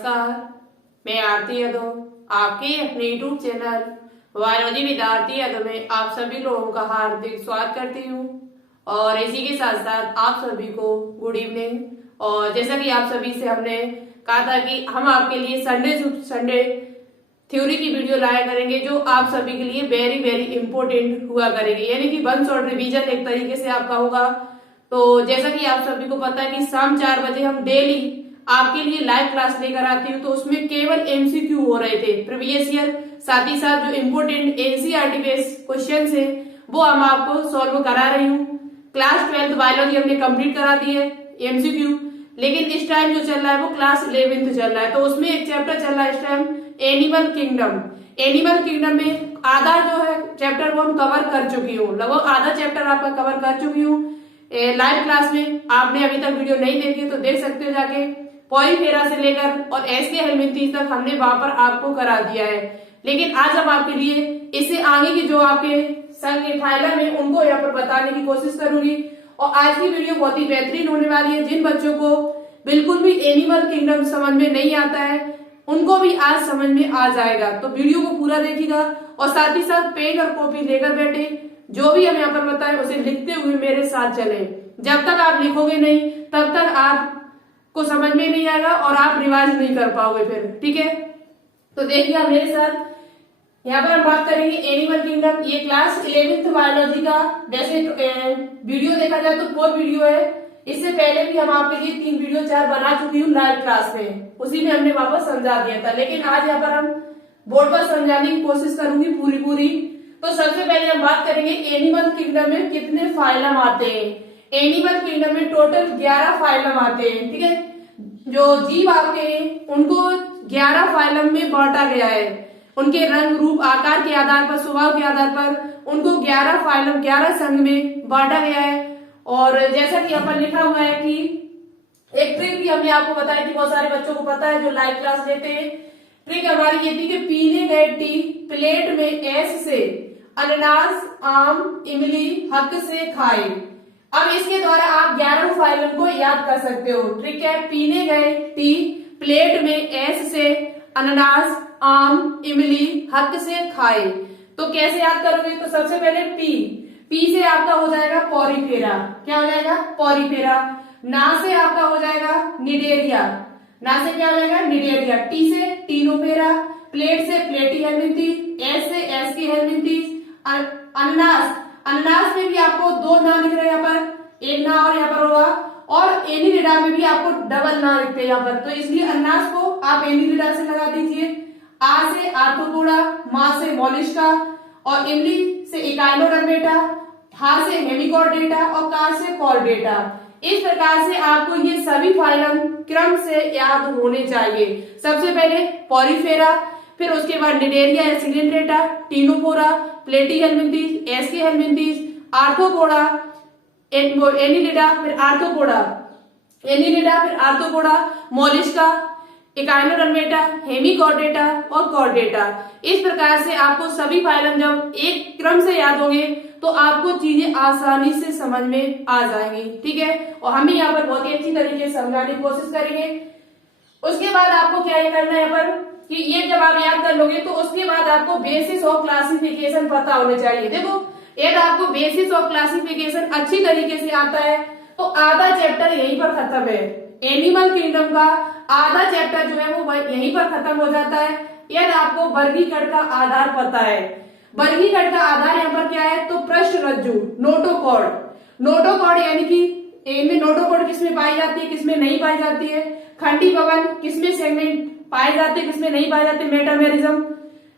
नमस्कार, मैं आरती यादव आपके अपने यूट्यूब चैनल बायोलॉजी विद्यार्थी यादव में आप सभी लोगों का हार्दिक स्वागत करती हूँ। और इसी के साथ साथ आप सभी को गुड इवनिंग। और जैसा कि आप सभी से हमने कहा था कि हम आपके लिए संडे थ्योरी की वीडियो लाया करेंगे जो आप सभी के लिए वेरी वेरी इंपॉर्टेंट हुआ करेगी, यानी कि वन शॉट रिवीजन एक तरीके से आपका होगा। तो जैसा कि आप सभी को पता है कि शाम 4 बजे हम डेली आपके लिए लाइव क्लास लेकर आती हूँ, तो उसमें केवल एमसीक्यू हो रहे थे प्रीवियस ईयर, साथ ही साथ जो इम्पोर्टेंट एनसीईआरटी बेस्ड क्वेश्चन है वो हम आपको सॉल्व करा रही हूँ। क्लास 12th बायोलॉजी हमने कंप्लीट करा दी है एमसीक्यू, लेकिन इस टाइम जो चल रहा है वो क्लास 11th चल रहा है। तो उसमें एक चैप्टर चल रहा है इस time animal kingdom. Animal kingdom में आधा जो है चैप्टर वो हम कवर कर चुकी हूँ, लगभग आधा चैप्टर आपका कवर कर चुकी हूँ लाइव क्लास में। आपने अभी तक वीडियो नहीं देखी तो देख सकते हो जाके। पॉलीफेरा से लेकर और एसके हेलमिंथीज तक हमने वहां पर आपको करा दिया है, लेकिन आज हम आपके लिए इससे आगे की जो आपके संघ फाइलम है उनको यहाँ पर बताने की कोशिश करूंगी। और आज की वीडियो बहुत ही बेहतरीन होने वाली है। जिन बच्चों को बिल्कुल भी एनिमल किंगडम समझ में नहीं आता है उनको भी आज समझ में आ जाएगा, तो वीडियो को पूरा देखिएगा और साथ ही साथ पेन और कॉपी लेकर बैठे, जो भी हम यहाँ पर बताएं उसे लिखते हुए मेरे साथ चले। जब तक आप लिखोगे नहीं तब तक आप को समझ में नहीं आएगा और आप रिवाइज नहीं कर पाओगे फिर, ठीक है। तो देखिए आप मेरे साथ यहाँ पर हम बात करेंगे एनिमल किंगडम। ये क्लास 11th बायोलॉजी का वैसे वीडियो देखा जाए तो 4 वीडियो है। इससे पहले भी हम आपके लिए 3 वीडियो 4 बना चुकी हूँ लाइव क्लास में, उसी में हमने वापस समझा दिया था, लेकिन आज यहाँ पर हम बोर्ड पर समझाने की कोशिश करूंगी पूरी। तो सबसे पहले हम बात करेंगे एनिमल किंगडम में कितने फाइलम आते हैं। एनिमल किंगडम में टोटल 11 फाइलम आते हैं, ठीक है। जो जीव आपके उनको 11 फाइलम में बांटा गया है, उनके रंग रूप आकार के आधार पर, स्वभाव के आधार पर उनको 11 फाइलम 11 संघ में बांटा गया है। और जैसा कि यहाँ पर लिखा हुआ है कि एक ट्रिक भी हमने आपको बताया कि बहुत सारे बच्चों को पता है जो लाइव क्लास लेते हैं। ट्रिक हमारी ये थी कि पीने गए टी प्लेट में एस से अनानास, आम, इमली हक से खाए। अब इसके द्वारा आप 11 फाइलम को याद कर सकते हो। ट्रिक है पीने गए टी प्लेट में एस से अनानास, आम, इमली हक से खाए। तो कैसे याद करोगे? तो सबसे पहले पी से आपका हो जाएगा पॉरीफेरा। क्या हो जाएगा? पॉरीफेरा। ना से आपका हो जाएगा निडेरिया। ना से क्या हो जाएगा? निडेरिया। टी से टीनोफेरा। प्लेट से प्लेटी हेलमिंथीज। एस से एसकी हेलमिंथीज। अनानास में भी आपको 2 ना लिख रहे हैं यहाँ पर, एक ना और यहाँ पर होगा। और एनिलिडा में भी आपको डबल ना लिखते हैं यहाँ पर, तो इसलिए अनानास को आप एनिलिडा से लगा दीजिए। आ से आर्थ्रोपोडा, मा से मोलिस्का और इमली से इकाइनोडर्मेटा, हा से हेमिकॉर्डेटा और का से कॉर्डेटा। इस प्रकार से आपको ये सभी फाइलम क्रम से याद होने चाहिए। सबसे पहले पॉलीफेरा, फिर उसके बाद निडेरिया या Coelenterata, Ctenophora, Platyhelminthes, Aschelminthes, Arthropoda, Annelida, फिर आर्थ्रोपोडा, एनिलिडा, फिर आर्थ्रोपोडा, मोलिस्का, इकाइनोडर्मेटा, हेमिकॉर्डेटा और कॉर्डेटा। इस प्रकार से आपको सभी फाइलम जब एक क्रम से याद होंगे तो आपको चीजें आसानी से समझ में आ जाएंगी, ठीक है। और हम यहाँ पर बहुत ही अच्छी तरीके से समझाने की कोशिश करेंगे। उसके बाद आपको क्या करना है यहाँ पर कि ये जब आप याद कर लोगे तो उसके बाद आपको बेसिस ऑफ क्लासिफिकेशन पता होने चाहिए। देखो यदि आपको बेसिस ऑफ क्लासिफिकेशन अच्छी तरीके से आता है तो आधा चैप्टर यहीं पर खत्म है। एनिमल किंगडम का आधा चैप्टर जो है वो यहीं पर खत्म हो जाता है यदि आपको वर्गीकरण का आधार पता है। वर्गीकरण का आधार यहाँ पर क्या है? तो पृष्ठ रज्जु, नोटोकॉर्ड। नोटोकॉर्ड यानी कि इनमें नोटोकॉर्ड किसमें पाई जाती है, किसमें नहीं पाई जाती है। खंडी भवन किसमें सेगमेंट पाए जाते हैं, किसमें नहीं पाए जाते। मेटामेरिज्म।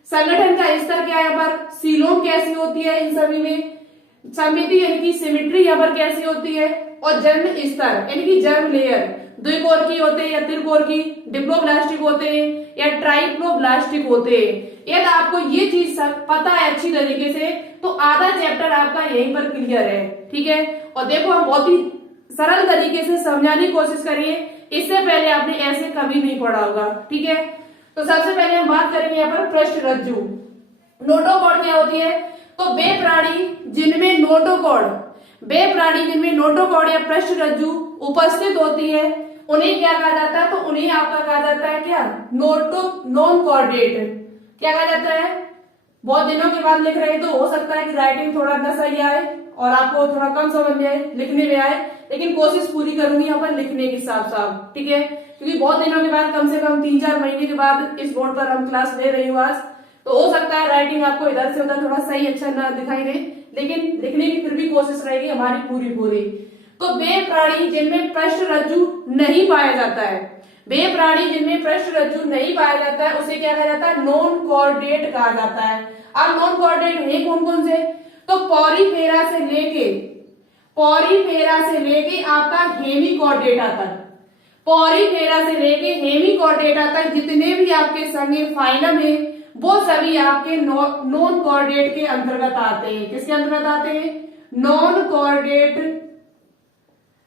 संगठन का स्तर क्या है यहाँ पर? सीलोम कैसी होती है इन सभी में। समिति यानी कि सिमेट्री यहाँ पर कैसी होती है। और जन्म स्तर यानी कि जर्म लेयर द्विकोर की होते हैं या त्रिकोर की, डिप्लोब्लास्टिक होते हैं या ट्राइप्लोब्लास्टिक होते हैं। यदि आपको ये चीज पता है अच्छी तरीके से तो आधा चैप्टर आपका यहीं पर क्लियर है, ठीक है। और देखो हम बहुत ही सरल तरीके से समझाने की कोशिश करिए, इससे पहले आपने ऐसे कभी नहीं पढ़ा होगा, ठीक है। तो सबसे पहले हम बात करेंगे यहाँ पर पृष्ठ रज्जु। नोटोकॉर्ड क्या होती है? तो वे प्राणी जिनमें नोटोकॉर्ड या पृष्ठ रज्जु उपस्थित होती है उन्हें क्या कहा जाता है, तो उन्हें आपका कहा जाता है क्या, नॉन कोऑर्डिनेट। क्या कहा जाता है, बहुत दिनों के बाद लिख रहे हैं तो हो सकता है कि राइटिंग थोड़ा ना सही आए और आपको थोड़ा कम समझ में आए, लिखने में आए, लेकिन कोशिश पूरी करूंगी यहाँ पर लिखने की साफ साफ, ठीक है, क्योंकि बहुत दिनों के बाद, कम से कम 3-4 महीने के बाद इस बोर्ड पर हम क्लास ले रही हूँ आज, तो हो सकता है राइटिंग आपको इधर से उधर थोड़ा सही अच्छा ना दिखाई दे, लेकिन लिखने की फिर भी कोशिश रहेगी हमारी पूरी। तो वे प्राणी जिनमें पृष्ठरज्जु नहीं पाया जाता है, वे प्राणी जिनमें पृष्ठरज्जु नहीं पाया जाता है उसे क्या कहा जाता है, नॉन कोऑर्डिनेट कहा जाता है। अब नॉन कोऑर्डिनेट है कौन कौन से, तो पॉरीफेरा से लेके आपका हेमिकोऑर्डिनेटा तक, पॉरीफेरा से लेके हेमिकोऑर्डिनेटा तक जितने भी आपके संघीय फाइलम है वो सभी आपके नॉन कोऑर्डिनेट के अंतर्गत आते हैं। किसके अंतर्गत आते हैं, नॉन कोऑर्डिनेट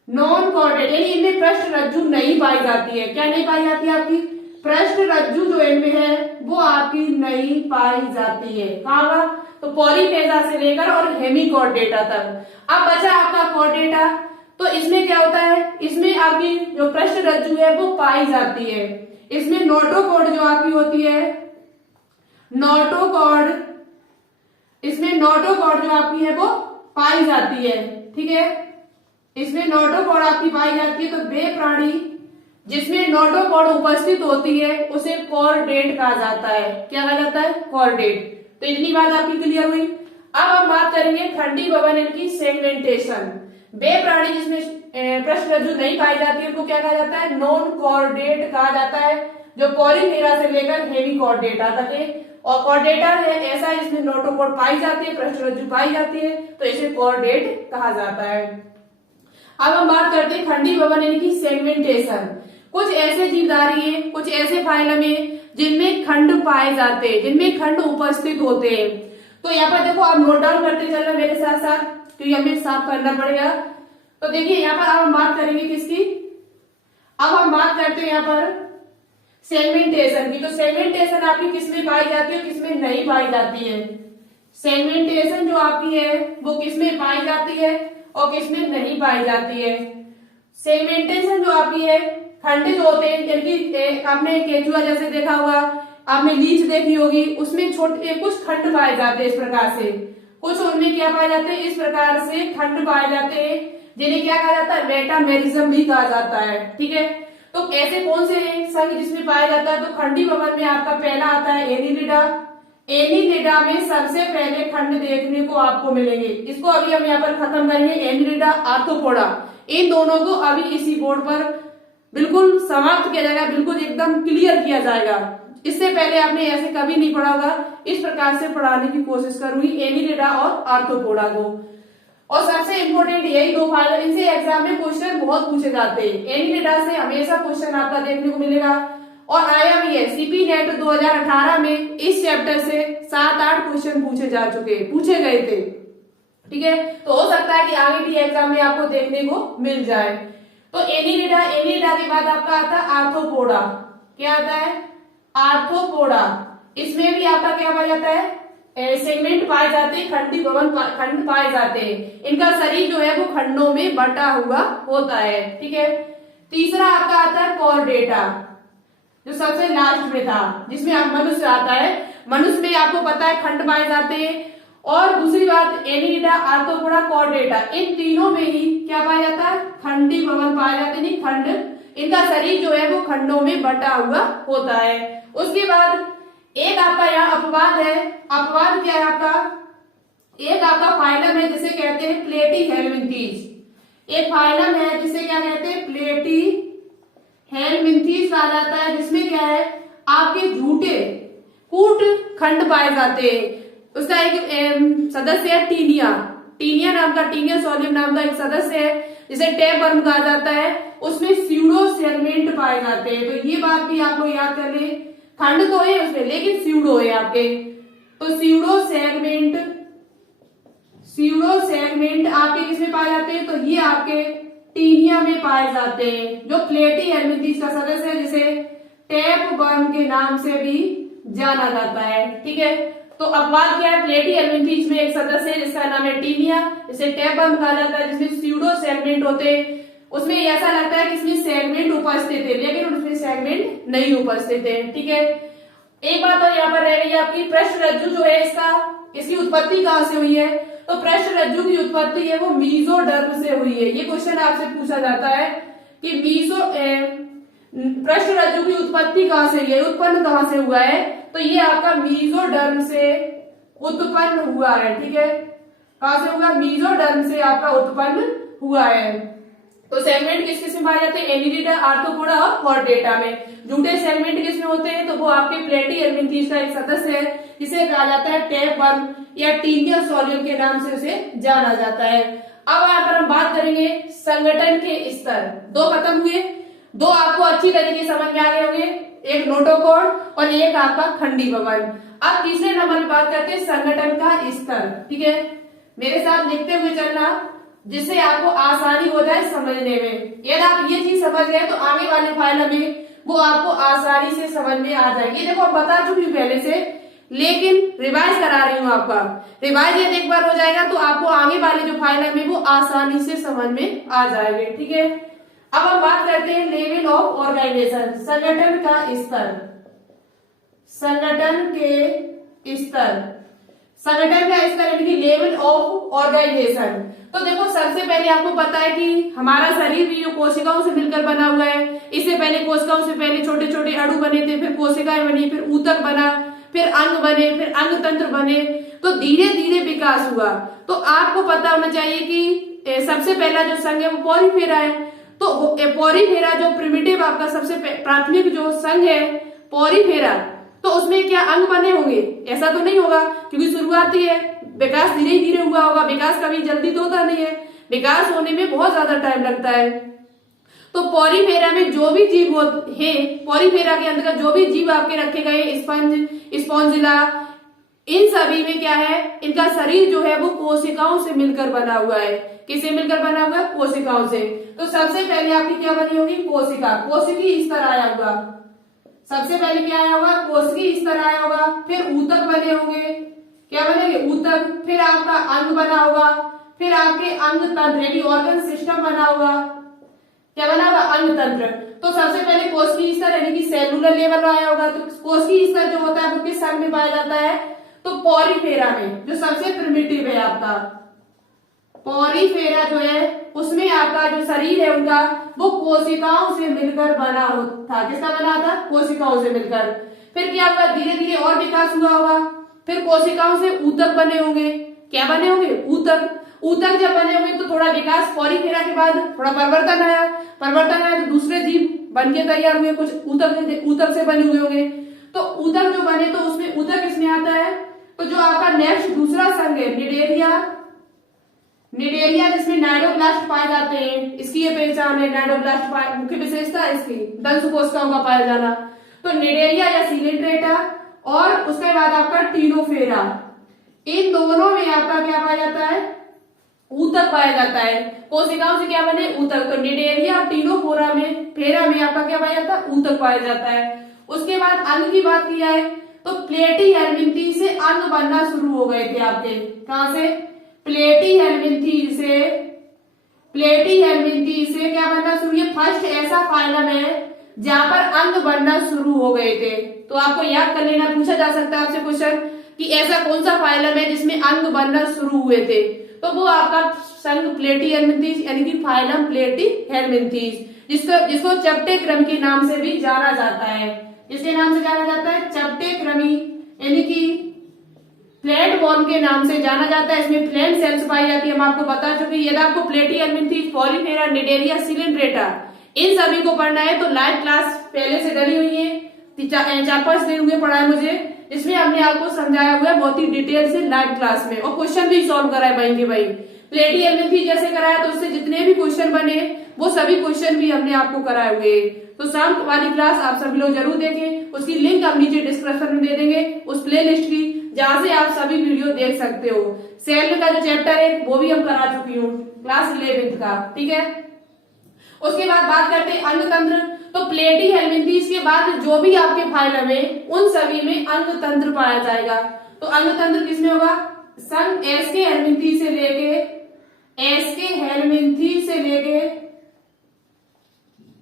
यानी इनमें पृष्ठरज्जु नहीं पाई जाती है। क्या नहीं पाई जाती है, आपकी पृष्ठरज्जु जो इनमें है वो आपकी नहीं पाई जाती है। कहां, तो पॉलीफेजा से लेकर और हेमिकोऑर्डिनेटा तक। अब बचा आपका कोऑर्डिनेटा, तो इसमें क्या होता है, इसमें आपकी जो पृष्ठरज्जु है वो पाई जाती है। इसमें नोटोकॉर्ड जो आपकी होती है, इसमें नोटोकॉर्ड जो आपकी है वो पाई जाती है, ठीक है, इसमें नोटोकॉर्ड आपकी पाई जाती है। तो वे प्राणी जिसमें नोटोकॉर्ड उपस्थित होती है उसे कॉर्डेट कहा जाता है। क्या कहा जाता है, कॉर्डेट। तो इतनी बात आपकी क्लियर हुई। अब हम बात करेंगे खंडी भवन इनकी सेगमेंटेशन। वे प्राणी जिसमें पृष्ठरज्जु नहीं पाई जाती है उनको क्या कहा जाता है, नॉन कॉर्डेट कहा जाता है, जो पॉलीफेरा से लेकर हेमिकोऑर्डिनेटा तक है। और कॉर्डेटा है ऐसा इसमें नोटोकॉर्ड पाई जाती है, पृष्ठरज्जु पाई जाती है, तो इसे कॉर्डेट कहा जाता है। अब हम बात करते हैं खंडी भवन इनकी सेगमेंटेशन। कुछ ऐसे जीवधारी है, कुछ ऐसे फाइलम है जिनमें खंड पाए जाते हैं, जिनमें खंड उपस्थित होते हैं। तो यहाँ पर देखो, आप नोट डाउन करते चलना मेरे साथ साथ, क्योंकि हमें साफ करना पड़ेगा। तो देखिए यहाँ पर अब हम बात करेंगे किसकी, अब हम बात करते हैं यहाँ पर सेगमेंटेशन की। तो सेगमेंटेशन आपकी किसमें पाई जाती है, किसमें नहीं पाई जाती है। सेगमेंटेशन जो आपकी है वो किसमें पाई जाती है और किसमें नहीं पाई जाती है। सेगमेंटेशन जो आपकी है, खंड जो होते हैं, जबकि आपने केचुआ जैसे देखा होगा, आपने लीच देखी होगी, उसमें छोटे कुछ खंड पाए जाते हैं इस प्रकार से, कुछ उनमें क्या पाए जाते हैं, इस प्रकार से खंड पाए जाते हैं, जिन्हें क्या कहा जाता है, मेटामेरिज्म भी कहा जाता है, ठीक है। तो ऐसे कौन से संघ जिसमें पाया जाता है, तो खंडी भवन में आपका पहला आता है एनिलिडा। एनिलिडा में सबसे पहले खंड देखने को आपको मिलेंगे, इसको अभी हम यहाँ पर खत्म करेंगे, एनिलिडा, आर्थ्रोपोडा, इन दोनों को अभी इसी बोर्ड पर बिल्कुल समाप्त किया जाएगा, बिल्कुल एकदम क्लियर किया जाएगा। इससे पहले आपने ऐसे कभी नहीं पढ़ा होगा, इस प्रकार से पढ़ाने की कोशिश करूंगी एनिलिडा और आर्थ्रोपोडा को। और सबसे इंपोर्टेंट यही दो फाइल, इनसे एग्जाम में क्वेश्चन बहुत पूछे जाते हैं। एनिलिडा से हमेशा क्वेश्चन आपका देखने को मिलेगा और आया भी है। सीपी नेट 2018 में इस चैप्टर से 7-8 क्वेश्चन पूछे गए थे, ठीक है। तो हो सकता है कि आगे भी एग्जाम में आपको देखने को मिल जाए। तो एनिलिडा के बाद आपका आता है आर्थ्रोपोडा। क्या आता है, आर्थ्रोपोडा। इसमें भी आपका क्या पाया जाता है, सेगमेंट पाए जाते हैं, खंडी भवन खंड पाए जाते हैं। इनका शरीर जो है वो खंडों में बटा हुआ होता है, ठीक है। तीसरा आपका आता है कॉर्डेटा, जो सबसे लास्ट में था, जिसमें आप मनुष्य आता है। मनुष्य में आपको पता है खंड पाए जाते हैं। और दूसरी बात, एनिलिडा, आर्थ्रोपोडा, कॉर्डेटा, इन तीनों में ही क्या पाया जाता है, खंडी भवन पाए जाते हैं, खंड, इनका शरीर जो है वो खंडों में बटा हुआ होता है। उसके बाद एक आपका यहाँ अपवाद है। अपवाद क्या है आपका, एक आपका फाइलम है जिसे कहते हैं प्लेटी हेलमिंथीज। एक फाइलम है जिसे क्या कहते हैं, प्लेटी हेलमिंथीज कहा जाता है, जिसमें क्या है, आपके झूठे कूट खंड पाए जाते हैं। उसका एक सदस्य है टीनिया नाम का, टीनिया सोलियम नाम का एक सदस्य है, जिसे टैप वर्म कहा जाता है। उसमें स्यूडो सेगमेंट पाए जाते हैं। तो ये बात भी आप लोग याद कर ले, खंड तो है उसमें लेकिन स्यूडो है आपके। तो स्यूडो सेगमेंट आपके किसमें पाए जाते हैं, तो ये आपके टीनिया में पाए जाते हैं, जो प्लेटी हेलमिंथीज का सदस्य है, जिसे टैप वर्म के नाम से भी जाना जाता है, ठीक है। तो अपवाद क्या है, प्लेटी हेलमिंथीज में एक सदस्य है जिसका नाम है टीनिया, जिसे टैप वर्म कहा जाता है, जिसमें स्यूडो सेगमेंट होते हैं। उसमें ऐसा लगता है कि इसमें सेगमेंट उपस्थित है, लेकिन उसमें सेगमेंट नहीं उपस्थित है। ठीक है, एक बात और यहाँ पर रह गई आपकी, पृष्ठ रज्जु जो है इसकी उत्पत्ति कहाँ से हुई है? तो पृष्ठ रज्जु की उत्पत्ति है वो मीजोडर्म से हुई है। ये क्वेश्चन आपसे पूछा जाता है कि पृष्ठ रज्जु की उत्पत्ति कहाँ से हुई है, उत्पन्न कहाँ से हुआ है? तो ये आपका मीजोडर्म से उत्पन्न हुआ है। ठीक है, कहाँ से हुआ? मीजोडर्म से आपका उत्पन्न हुआ है। तो सेगमेंट किस किस में पाए जाते हैं? एनिलिडा, आर्थ्रोपोडा और कॉर्डेटा में। झूठे सेगमेंट किस में होते हैं? तो वो आपके प्लेटी हेलमिंथीज का एक सदस्य है जिसे कहा जाता है टैपवर्म या टीनिया सोलियम के नाम से उसे जाना जाता है। अब यहाँ पर हम बात करेंगे संगठन के स्तर। दो खत्म हुए, दो आपको अच्छी तरीके से समझ में आ गए होंगे, एक नोटोकॉर्ड और एक आपका खंडी भवन। अब तीसरे नंबर में बात करते हैं संगठन का स्तर। ठीक है, मेरे साथ लिखते हुए चलना जिससे आपको आसानी हो जाए समझने में। यदि आप ये चीज समझ गए तो आगे वाले फाइल में वो आपको आसानी से समझ में आ जाएगी। देखो बता चुकी हूँ पहले से, लेकिन रिवाइज करा रही हूँ आपका। रिवाइज यदि एक बार हो जाएगा तो आपको आगे वाले जो फाइल में वो आसानी से समझ में आ जाएंगे। ठीक है, अब हम बात करते हैं लेवल ऑफ ऑर्गेनाइजेशन, संगठन का स्तर। संगठन के स्तर, संगठन का स्तर यानी कि लेवल ऑफ ऑर्गेनाइजेशन। तो देखो सबसे पहले आपको पता है कि हमारा शरीर भी जो कोशिकाओं से मिलकर बना हुआ है। इससे पहले कोशिकाओं से पहले छोटे छोटे अणु बने थे, फिर कोशिकाएं बनी, फिर ऊतक बना, फिर अंग बने, फिर अंग तंत्र बने। तो धीरे धीरे विकास हुआ। तो आपको पता होना चाहिए कि सबसे पहला जो संघ है वो पॉलीफेरा है। तो पॉलीफेरा जो प्रिमिटिव आपका सबसे प्राथमिक जो संघ है पॉलीफेरा, तो उसमें क्या अंग बने होंगे? ऐसा तो नहीं होगा, क्योंकि शुरुआती है, विकास धीरे धीरे हुआ होगा। विकास कभी जल्दी तो होता नहीं है, विकास होने में बहुत ज्यादा टाइम लगता है। तो पॉलीफेरा में जो भी जीव है, पॉलीफेरा के अंतर्गत जो भी जीव आपके रखे गए, स्पंज, स्पॉन्जिला, इन सभी में क्या है, इनका शरीर जो है वो कोशिकाओं से मिलकर बना हुआ है। किससे मिलकर बना हुआ है? कोशिकाओं से। तो सबसे पहले आपकी क्या बनी होगी? कोशिका, कोशिकी स्तर आया होगा। सबसे पहले क्या आया होगा? कोशिकी स्तर आया होगा। फिर ऊतक बने होंगे, क्या बनेंगे? ऊतक। फिर आपका अंग बना होगा, फिर आपके अंग तंत्र यानी ऑर्गन सिस्टम बना होगा। क्या बना होगा? अंग तंत्र। तो सबसे पहले कोशिकी स्तर यानी कि सेलुलर लेवल आया होगा। तो कोशिकी स्तर जो होता है वो किस संघ में पाया जाता है? तो पॉलीफेरा में, जो सबसे प्रिमिटिव है आपका पॉलीफेरा जो है, उसमें आपका जो शरीर है उनका वो कोशिकाओं से मिलकर बना था। किसका बना था? कोशिकाओं से मिलकर। फिर क्या हुआ? धीरे धीरे और विकास हुआ होगा। फिर कोशिकाओं से ऊतक बने होंगे। क्या बने होंगे? ऊतक। ऊतक जब बने होंगे तो थोड़ा विकास, पॉलीफेरा के बाद थोड़ा परिवर्तन आया। परिवर्तन आया तो दूसरे जीव बन के तैयार हुए, कुछ ऊतक से बने हुए होंगे। तो ऊतक जो बने तो उसमें ऊतक किसमें आता है? तो जो आपका नेक्स्ट दूसरा संघ है निडेरिया, निडेरिया जिसमें नाइडोब्लास्ट पाए जाते हैं, इसकी ये पहचान है। नाइडोब्लास्ट मुख्य विशेषता है इसकी दंश कोशिकाओं का पाया जाना। तो निडेरिया या सिलेंड्रेटा और उसके बाद आपका टीनोफेरा, इन दोनों में आपका क्या पाया जाता है? ऊतक पाया जाता है। कोशिकाओं से क्या बने? ऊतक। तो निडेरिया और टीनोफोरा में, फेरा में आपका क्या पाया जाता है? ऊतक पाया जाता है। उसके बाद अंग की बात की जाए तो प्लेटी हेलमिंथी से अंग बनना शुरू हो गए थे आपके। कहां से? प्लेटी हेलमिंथी से। प्लेटी हेलमिंथी से क्या बनना शुरू? ये फर्स्ट ऐसा फाइलम है जहां पर अंग बनना शुरू हो गए थे। तो आपको याद कर लेना, पूछा जा सकता है आपसे क्वेश्चन कि ऐसा कौन सा फाइलम है जिसमें अंग बनना शुरू हुए थे? तो वो आपका संघ प्लेटी हेलमिंथीज यानी कि फाइलम प्लेटी हेलमिंथीज, जिसको चपटे क्रम के नाम से भी जाना जाता है। इसके नाम से जाना जाता है चपटे क्रमी यानी कि फ्लैट बॉर्न के नाम से जाना जाता है। इसमें फ्लैम सेल्स पाई जाती है, हम आपको बता चुके। यदि आपको प्लेटी हेलमिंथीज, पॉलीफेरा, निडेरिया, सिलेंड्रेटा इन सभी को पढ़ना है तो लाइव क्लास पहले से डली हुई है, 4-5 दिन हुए पढ़ाए मुझे, इसमें हमने आपको समझाया हुआ है बहुत ही डिटेल से लाइव क्लास में, और क्वेश्चन भी सॉल्व कराए वहीं के वहीं। प्लेटी हेलमिंथी जैसे कराया तो उससे जितने भी क्वेश्चन बने वो सभी क्वेश्चन भी हमने आपको कराए हुए। तो शाम वाली क्लास आप सभी लोग जरूर देखें, उसकी लिंक हम नीचे डिस्क्रिप्शन में दे देंगे, उस प्ले लिस्ट की, जहां से आप सभी वीडियो देख सकते हो। सेल का जो चैप्टर है वो भी हम करा चुकी हूँ क्लास 11th का। ठीक है, उसके बाद बात करते हैं अंग तंत्र। तो प्लेटी हेलमिंथीज के बाद जो भी आपके फाइलम है उन सभी में अंग तंत्र पाया जाएगा। तो अंग तंत्र किसमें होगा? संघ एसके हेलमिंथी से लेके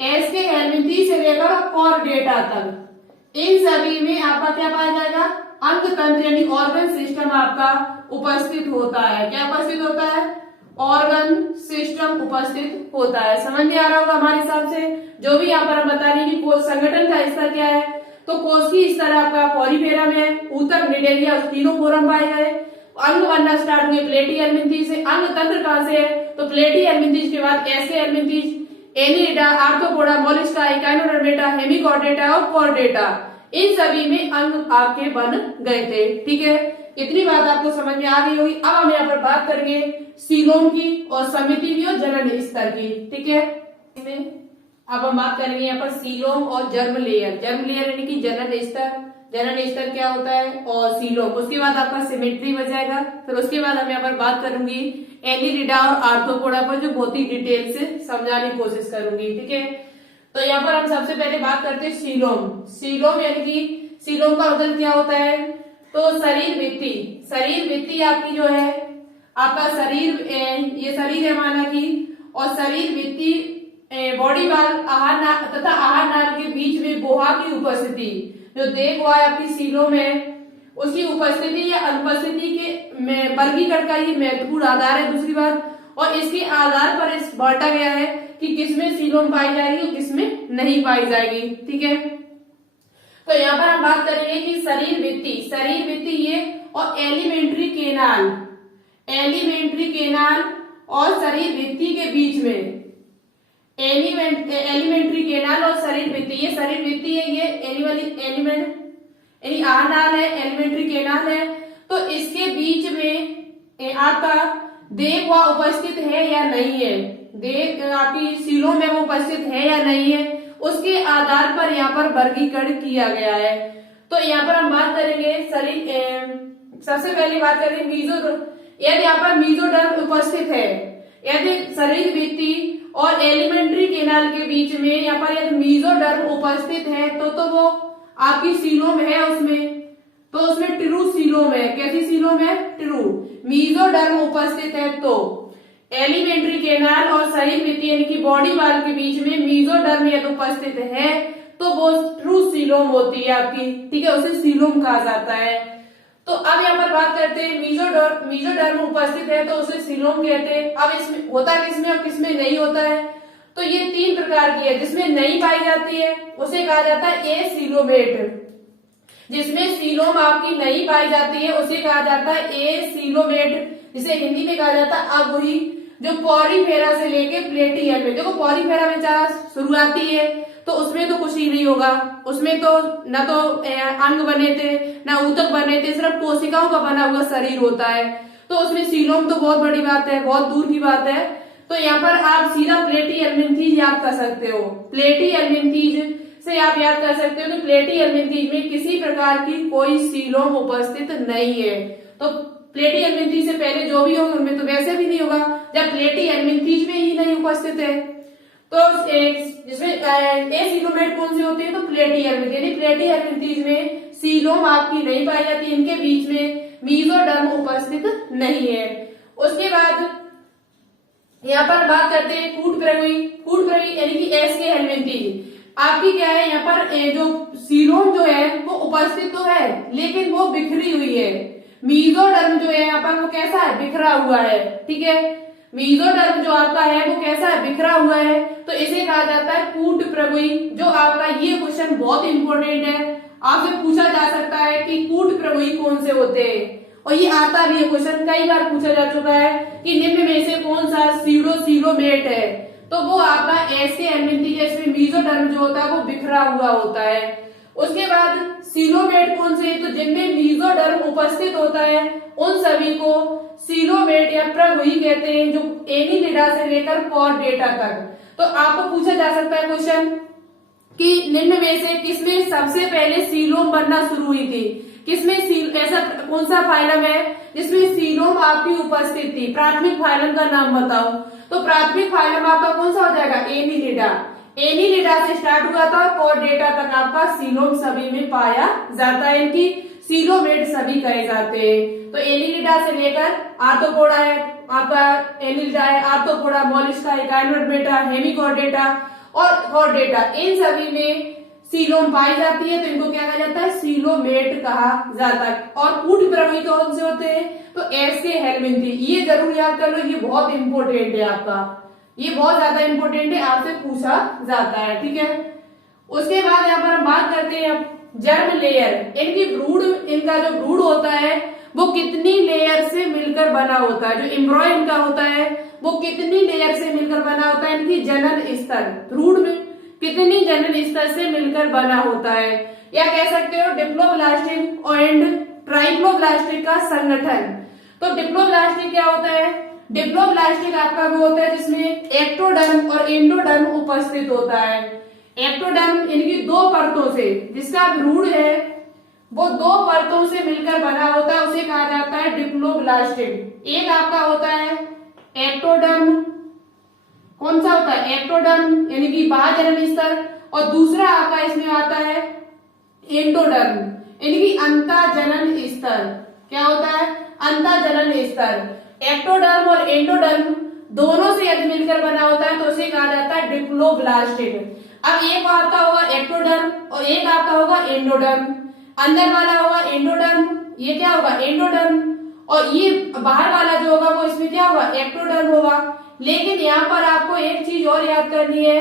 एस के हेलमिंथी से लेकर कॉर्डेटा तक, इन सभी में आपका क्या पाया जाएगा, अंग तंत्र यानी ऑर्गन सिस्टम आपका उपस्थित होता है। क्या उपस्थित होता है, ऑर्गन सिस्टम उपस्थित होता है। समझ में आ रहा होगा हमारे हिसाब से। जो भी यहाँ पर हम बता रहे हैं कि कोश संगठन का स्तर क्या है, तो कोश की स्तर आपका पॉलीफेरा में, ऊतक, निडेरिया, स्टीनोफोरम पाए गए। अंग बनना स्टार्ट हुए प्लेटी हेलमिंथीज से। अंग तंत्र कहां से है, तो प्लेटी हेलमिंथीज के बाद Aschelminthes, Annelida, Arthropoda, Mollusca, Echinodermata, Hemichordata और कॉर्डेटा, इन सभी में अंग आपके बन गए थे। ठीक है, इतनी बात आपको समझ में आ गई होगी। अब हम यहाँ पर बात करेंगे सीलोम की और समिति और जनन स्तर की। ठीक है, अब हम बात करेंगे यहाँ पर सीलोम और जर्म लेयर। जर्म लेयर यानी कि जनन स्तर, जनन स्तर क्या होता है, और सीलोम। उसके बाद आपका सिमेट्री बच जाएगा। फिर उसके बाद हम यहाँ पर बात करूंगी एनिलिडा और आर्थ्रोपोडा पर, जो बहुत ही डिटेल से समझाने की कोशिश करूंगी। ठीक है, तो यहाँ पर हम सबसे पहले बात करते हैं सीलोम। सीलोम यानी कि सीलोम का मतलब क्या होता है, तो शरीर भित्ति। शरीर भित्ति आपकी जो है, आपका शरीर, ये शरीर है माना की, और शरीर भित्ति बॉडी वाल आहार तथा आहार नाल के बीच में गुहा की उपस्थिति, जो देह गुहा आपकी सीलोम है, उसकी उपस्थिति या अनुपस्थिति के वर्गीकरण का ये महत्वपूर्ण आधार है। दूसरी बात, और इसके आधार पर इस बांटा गया है कि किसमें सीलोम पाई जाएगी और किसमें नहीं पाई जाएगी। ठीक है, तो यहाँ पर हम बात करेंगे कि शरीर भित्ति, शरीर भित्ति ये, और एलिमेंट्री केनाल, एलिमेंट्री केनाल और शरीर भित्ति के बीच में, एलिमेंट्री केनाल और शरीर भित्ति, ये शरीर भित्ति है, ये एलिमेंट यानी आहार है, एलिमेंट्री केनाल है। तो इसके बीच में आपका देह गुहा उपस्थित है या नहीं है, देह आपकी सीलोम में वो उपस्थित है या नहीं है, उसके आधार पर यहाँ पर वर्गीकरण किया गया है। तो यहाँ पर हम बात करेंगे शरीर, सबसे पहले बात करेंगे मीजोडर्म। यदि यहाँ पर मीजोडर्म उपस्थित है, यदि शरीर भित्ति और एलिमेंट्री केनाल के बीच में यहाँ पर यदि मीजोडर्म उपस्थित है, तो वो आपकी सीलोम है उसमें, तो उसमें ट्रू सीलोम है। कैसी सीलोम है, ट्रू। मीजोडर्म उपस्थित है तो एलिमेंट्री केनाल और शरीर भित्ति यानी कि बॉडी वाल के बीच में मीजोडर्म यदि उपस्थित है तो वो ट्रू सीलोम होती है आपकी। ठीक है, उसे सीलोम कहा जाता है। तो अब यहाँ पर बात करते हैं मीजोडर्म उपस्थित है तो उसे सीलोम कहते हैं। अब इसमें होता किसमें और किसमें नहीं होता है, तो ये 3 प्रकार की है। जिसमें नहीं पाई जाती है उसे कहा जाता है ए सीलोमेट। जिसमें सीलोम आपकी नहीं पाई जाती है उसे कहा जाता है ए सीलोमेट, जिसे हिंदी में कहा जाता है अगुही। जो पॉलीफेरा से लेके प्लेटी हेलमिंथ, देखो पॉलीफेरा में चारा शुरुआती है तो उसमें तो कुछ ही नहीं होगा, उसमें तो न तो अंग बने थे न ऊतक बने थे, सिर्फ कोशिकाओं का बना हुआ शरीर होता है। तो उसमें सीलोम तो बहुत बड़ी बात है, बहुत दूर की बात है। तो यहाँ पर आप सीधा प्लेटी हेलमिंथीज याद कर सकते हो। प्लेटी हेलमिंथीज से आप याद कर सकते हो कि प्लेटी हेलमिंथीज में किसी प्रकार की कोई सीलोम उपस्थित नहीं है। तो प्लेटी हेलमिंथीज से पहले जो भी होगा उनमें तो वैसे भी नहीं होगा, जब प्लेटी हेलमिंथीज में ही नहीं उपस्थित है। तो जिसमें ए सीलोमेट कौन सी होती है, तो प्लेटी हेलमिंथीज, यानी प्लेटी हेलमिंथीज में सीलोम आपकी नहीं पाई जाती, इनके बीच में मीजोडर्म उपस्थित नहीं है। उसके बाद यहाँ पर बात करते हैं कूट प्रवी यानी कि एस के हेलमिंथीज। आपकी क्या है, यहाँ पर जो सीलोम जो है वो उपस्थित तो है लेकिन वो बिखरी हुई है। मीजोडर्म जो है यहाँ पर वो कैसा है, बिखरा हुआ है। ठीक है, मीजोडर्म जो आपका है वो कैसा है, बिखरा हुआ है। तो इसे कहा जाता है कूट प्रवी। जो आपका ये क्वेश्चन बहुत इंपॉर्टेंट है, आपसे पूछा जा सकता है कि कूट प्रवी कौन से होते हैं, और ये आता भी है क्वेश्चन, कई बार पूछा जा चुका है कि निम्न में से कौन सा सीलोमेट है, तो वो आपका ऐसे हेलमिंथीज, इसमें मीजोडर्म जो होता है वो बिखरा हुआ होता है। उसके बाद सीलोमेट कौन से, तो जिनमें मीजोडर्म उपस्थित होता है उन सभी को सीलोमेट या प्रगुही कहते हैं, जो एनिलिडा से लेकर कॉर्डेटा तक। तो आपको पूछा जा सकता है क्वेश्चन कि निम्न में से किसमें सबसे पहले सीलोम बनना शुरू हुई थी, किसमें ऐसा कौन सा फाइलम है जिसमें सीलोम आपकी उपस्थित थी, प्राथमिक फाइलम का नाम बताओ। तो प्राथमिक फाइलम आपका कौन सा हो जाएगा, एनिलिडा। एनिलिडा से स्टार्ट हुआ था, कॉर्डेटा तक आपका सीलोम सभी में पाया जाता है, इनकी सीलोमेट सभी कहे जाते हैं। तो एनिलिडा से लेकर आर्थ्रोपोडा है आपका, एनिलिडा है, आर्थ्रोपोडा, मोलस्का, इकाइनोडर्मेटा, हेमिकॉर्डेटा और कॉर्डेटा, इन सभी में सीलोम पाई जाती है, तो इनको क्या कहा जाता है, सीलोमेट कहा जाता है। और कूट प्रवाही कौन से होते हैं, तो एस के हेलमिंथी, ये जरूर याद कर लो, ये बहुत इंपॉर्टेंट है आपका, ये बहुत ज्यादा इंपॉर्टेंट है, आपसे पूछा जाता है, ठीक है। उसके बाद यहाँ पर हम बात करते हैं अब जर्म लेयर, इनकी ब्रूड, इनका जो ब्रूड होता है वो कितनी लेयर से मिलकर बना होता है, जो एम्ब्रॉय इनका होता है वो कितनी लेयर से मिलकर बना होता है, इनकी जनन स्तर, ब्रूड में कितनी जनन स्तर से मिलकर बना होता है, या कह सकते हो डिप्लोब्लास्टिक एंड ट्राइप्लोब्लास्टिक का संगठन। तो डिप्लोब्लास्टिक क्या होता है, डिप्लोब्लास्टिक आपका वो होता है जिसमें एक्टोडर्म और एंडोडर्म उपस्थित होता है। एक्टोडर्म इनकी दो परतों से, जिसका ब्रूड है वो दो परतों से मिलकर बना होता है, उसे कहा जाता है डिप्लोब्लास्टिक। एक आपका होता है एक्टोडर्म, कौन सा होता है, एक्टोडर्म यानी कि बाह्य जनन स्तर, और दूसरा आपका इसमें आता है एंडोडर्म यानी कि अंतःजनन स्तर। क्या होता है, अंतःजनन स्तर। एक्टोडर्म और एंडोडर्म दोनों से यदि मिलकर बना होता है तो उसे कहा जाता है डिप्लोब्लास्टिक। अब एक आपका होगा एक्टोडर्म और एक आपका होगा एंडोडर्म, अंदर वाला होगा एंडोडर्म, ये क्या होगा एंडोडर्म, और ये बाहर वाला जो होगा वो इसमें क्या होगा एक्टोडर्म होगा। लेकिन यहाँ पर आपको एक चीज और याद करनी है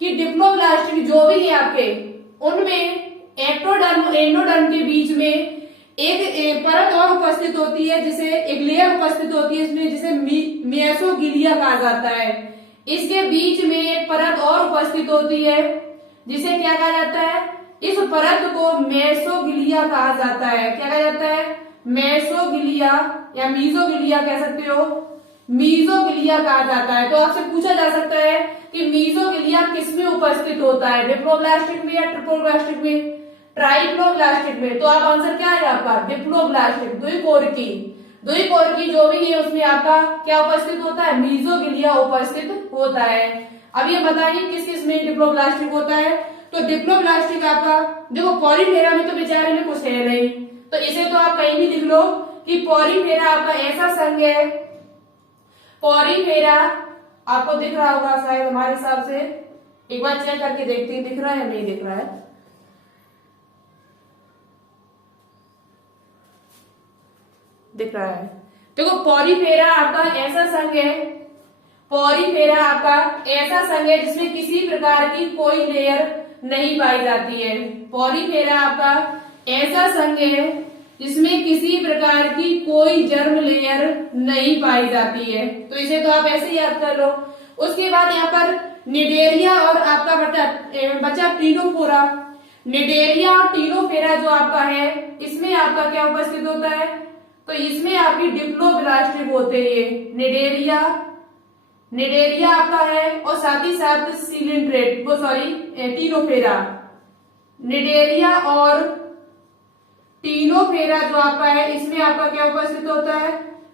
कि डिप्लोब्लास्टिक जो भी है आपके, उनमें एक्टोडर्म और एंडोडर्म के बीच में एक परत और उपस्थित होती है, जिसे एक लेयर उपस्थित होती है इसमें, जिसे मेसोगिलिया कहा जाता है। इसके बीच में एक परत और उपस्थित होती है जिसे क्या कहा जाता है, इस परत को मेसोगिलिया कहा जाता है। क्या कहा जाता है, मेसोगिलिया या मीजोगिलिया कह सकते हो, मीजोगिलिया कहा जाता है। तो आपसे पूछा जा सकता है कि मीजोगिलिया किसमें उपस्थित होता है, डिप्लोब्लास्टिक में या ट्रिप्लोब्लास्टिक में, ट्राइप्लोब्लास्टिक में। तो आप आंसर क्या है आपका डिप्लोब्लास्टिक, दुई कोर की जो भी है उसमें आपका क्या उपस्थित होता है, मीजोगिलिया उपस्थित होता है। अब ये बताइए किस किस में डिप्लोब्लास्टिक होता है, तो डिप्लोब्लास्टिक आपका देखो पॉलीफेरा में तो बेचारे में कुछ है नहीं, तो इसे तो आप कहीं भी लिख लो कि पॉलीफेरा आपका ऐसा संघ है, पॉलीफेरा आपको दिख रहा होगा शायद हमारे हिसाब से, एक बार चेक करके देखते हैं दिख रहा है या नहीं दिख रहा है। दिख रहा है, देखो पॉलीफेरा आपका ऐसा संघ है, पॉलीफेरा आपका ऐसा संघ है जिसमें किसी प्रकार की कोई लेयर नहीं पाई जाती है। पॉलीफेरा आपका ऐसा संघ है जिसमें किसी प्रकार की कोई जर्म लेयर नहीं पाई जाती है, तो इसे तो आप ऐसे याद कर लो। उसके बाद यहाँ पर निडेरिया और आपका बचा टीनोफोरा। निडेरिया और टीनोफेरा जो आपका है इसमें आपका क्या उपस्थित होता है, तो इसमें आपकी डिप्लोब्लास्टिक होते हैं। निडेरिया आपका है और साथ ही साथ सिलिंड्रेट वो सॉरी टीनोफेरा, निडेरिया और टीनोफेरा जो आपका है इसमें आपका क्या उपस्थित होता है,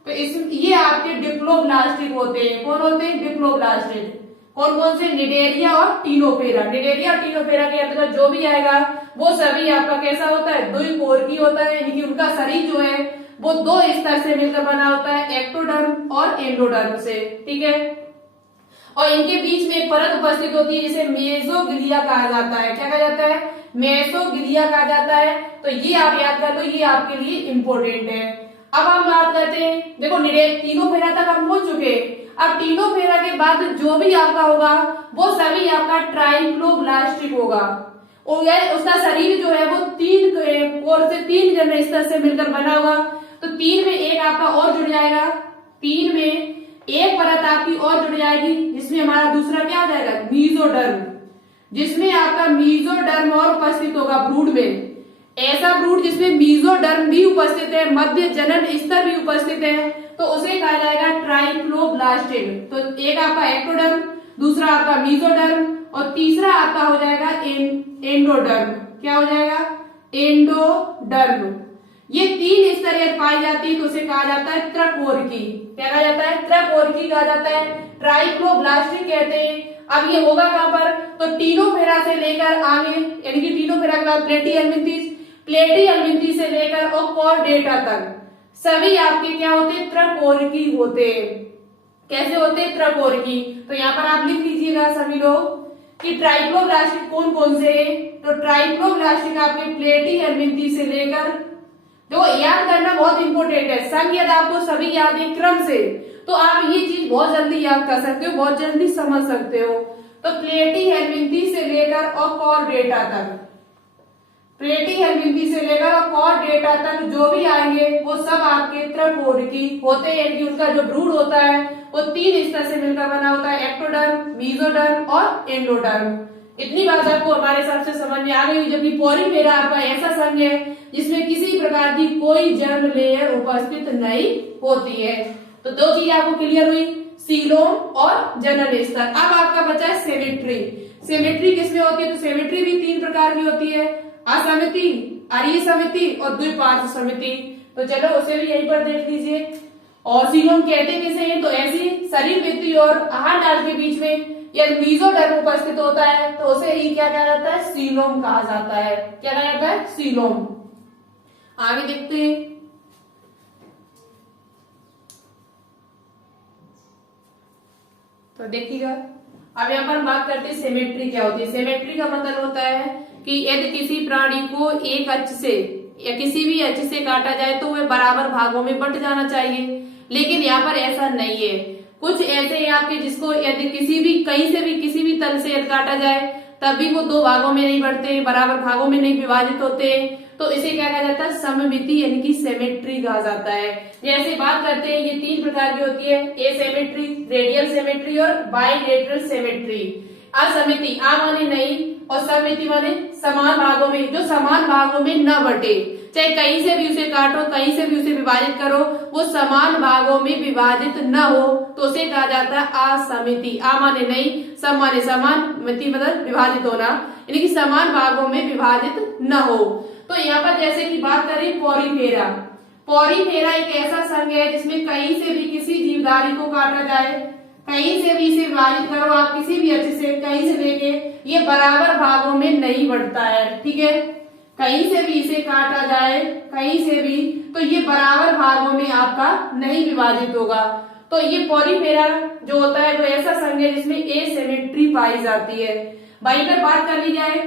तो इसमें ये आपके डिप्लोब्लास्टिक होते हैं। कौन होते हैं, डिप्लोब्लास्टिक। कौन कौन से, निडेरिया और टीनोफेरा। निडेरिया और टीनोफेरा के अंतर्गत जो भी आएगा वो सभी आपका कैसा होता है, दुई कोर की होता है, यानी कि उनका शरीर जो है वो दो स्तर से मिलकर बना होता है, एक्टोडर्म और एंडोडर्म से, ठीक है। और इनके बीच में एक परत उपस्थित होती है जिसे मेसोगिलिया कहा जाता है। क्या कहा जाता है, मेसोगिलिया कहा जाता है। तो ये आप याद कर लो, ये आपके लिए इंपॉर्टेंट है। अब हम बात करते हैं, देखो टीनोफेरा तक हम हो चुके, अब टीनोफेरा के बाद जो भी आपका होगा वो सभी आपका ट्राइप्लोब्लास्टिक होगा। उसका शरीर जो है वो तीन कोर से, तीन जनन स्तर से मिलकर बना होगा। तो तीन में एक आपका और जुड़ जाएगा, तीन में एक परत आपकी और जुड़ जाएगी जिसमें हमारा दूसरा क्या आ जाएगा, मीजोडर्म, जिसमें आपका मीजोडर्म और उपस्थित होगा ब्रूड में। ऐसा ब्रूड जिसमें मीजोडर्म भी उपस्थित है, मध्य जनन स्तर भी उपस्थित है, तो उसे कहा जाएगा ट्राइप्लोब्लास्टिक। तो एक आपका एक्टोडर्म, दूसरा आपका मीजोडर्म और तीसरा आपका हो जाएगा एंडोडर्म। क्या हो जाएगा, एंडोडर्म। ये तीन स्तर यदि पाई जाती है तो उसे कहा जाता है त्रकोरकी। क्या कहा जाता है, त्रकोरकी कहा जाता है, ट्राइप्लोब्लास्टिक कहते हैं। अब ये होगा कहां पर, तो टीनोफेरा से लेकर आगे, यानी कि टीनोफेरा के बाद प्लेटी से लेकर और कॉर्डेटा तक सभी आपके क्या होते हैं, त्रकोरकी होते हैं। कैसे होते हैं, त्रकोरकी। तो यहाँ पर आप लिख लीजिएगा सभी लोग कि ट्राइक्लोब्लास्टिक कौन कौन से हैं। तो ट्राइक्लोब्लास्टिक आपके प्लेटी हेलमिंथी से लेकर, जो याद करना बहुत इंपॉर्टेंट है, संघ यदि आपको सभी याद है क्रम से, तो आप ये चीज बहुत जल्दी याद कर सकते हो, बहुत जल्दी समझ सकते हो। तो प्लेटी हेलमिंथी से लेकर और कॉर्डेटा तक, प्लेटी हेलमिंथी से लेकर और कॉर्डेटा तक जो भी आएंगे वो सब आपके त्रिपोरकी होते हैं, कि उनका जो ब्रूड होता है वो 3 स्तर से मिलकर बना होता है, एक्टोडर्म, मेसोडर्म और एंडोडर्म। इतनी बात आपको हमारे हिसाब से समझ में आ गई। जबकि पॉलीफेरा आपका ऐसा संघ है जिसमें किसी प्रकार की कोई जर्म लेयर उपस्थित नहीं होती है। तो 2 चीज आपको क्लियर हुई, सीलोम और जनन स्तर। अब आपका बचा है सिमेट्री। सिमेट्री किसमें होती है? तो सिमेट्री भी 3 प्रकार की होती है, असमिति, अरीय समिति और द्विपार्श्व समिति। तो चलो उसे भी यहीं पर देख लीजिए। और सीलोम कहते किसे हैं? तो ऐसी शरीर भित्ति और आहार नाल के बीच में यदि मेसोडर्म उपस्थित होता है तो उसे ही क्या कहा जाता है? सीलोम कहा जाता है। क्या कहा जाता है? सीलोम। आगे देखते हैं। तो देखिएगा, अब यहाँ पर बात करते हैं सिमेट्री क्या होती है। सिमेट्री का मतलब होता है कि यदि किसी प्राणी को एक अक्ष से या किसी भी अक्ष से काटा जाए तो वह बराबर भागों में बंट जाना चाहिए, लेकिन यहाँ पर ऐसा नहीं है। कुछ ऐसे हैं आपके जिसको यदि किसी भी कहीं से भी किसी भी तल से यदि काटा जाए तब भी वो 2 भागों में नहीं बढ़ते, बराबर भागों में नहीं विभाजित होते, तो इसे क्या कहा जाता है? सममिति यानी कि सिमेट्री कहा जाता है। जैसे बात करते हैं, ये 3 प्रकार की होती है, एसिमेट्री, रेडियल सिमेट्री और बाइलेटरल सिमेट्री। असमिति, आ माने नहीं और समिति माने समान भागों में, जो समान भागों में न बटे, चाहे कहीं से भी उसे काटो, कहीं से भी उसे विभाजित करो, वो समान भागों में विभाजित न हो तो उसे कहा जाता है असमिति। आ माने नहीं, सम माने समान, मिति मतलब विभाजित होना, यानी कि समान भागों में विभाजित न हो। तो यहाँ पर जैसे कि बात करें पॉलीफेरा, पॉलीफेरा एक ऐसा संघ है जिसमें कहीं से भी किसी जीवधारी को काटा जाए, कहीं से भी इसे विभाजित करो आप किसी भी अच्छे से, कहीं से लेके, ये बराबर भागों में नहीं बढ़ता है। ठीक है, कहीं से भी इसे काटा जाए, कहीं से भी, तो ये बराबर भागों में आपका नहीं विभाजित होगा। तो ये पॉलीफेरा जो होता है वो ऐसा संघ है जिसमें एसिमेट्री पाई जाती है। वहीं पर बात कर ली जाए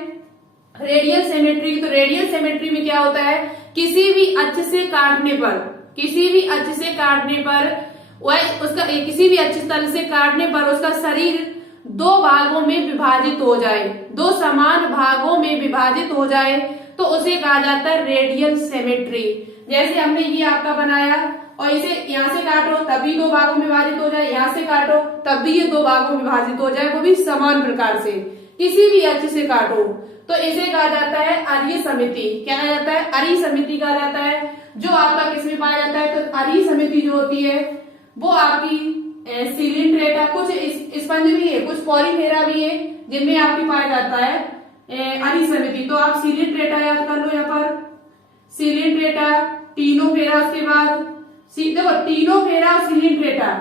रेडियल सिमेट्री की, तो रेडियल सिमेट्री में क्या होता है? किसी भी अक्ष से काटने पर, किसी भी अक्ष से काटने पर वह उसका किसी भी अक्ष तल से काटने पर उसका शरीर 2 भागों में विभाजित हो जाए, 2 समान भागों में विभाजित हो जाए तो उसे कहा जाता है रेडियल सिमेट्री। जैसे हमने ये आपका बनाया और इसे यहाँ से काटो तब भी 2 भागों में विभाजित हो जाए, यहाँ से काटो तब भी ये 2 भागों में विभाजित हो जाए, वो भी समान प्रकार से, किसी भी अक्ष से काटो, तो इसे कहा जाता है अरीय समिति। क्या कहा जाता है? अरीय समिति कहा जाता है। जो आपका किसमें पाया जाता है? तो अरीय समिति जो होती है वो आपकी सिलिंड्रेटा, कुछ स्पंज भी है, कुछ पॉलीफेरा भी है जिनमें आपकी पाया जाता है अरीय समिति। तो आप सिलिंड्रेटा याद कर लो, यहाँ पर सिलिंड्रेटा, टीनोफेरा, उसके बाद देखो टीनोफेरा और सिलिंड्रेटा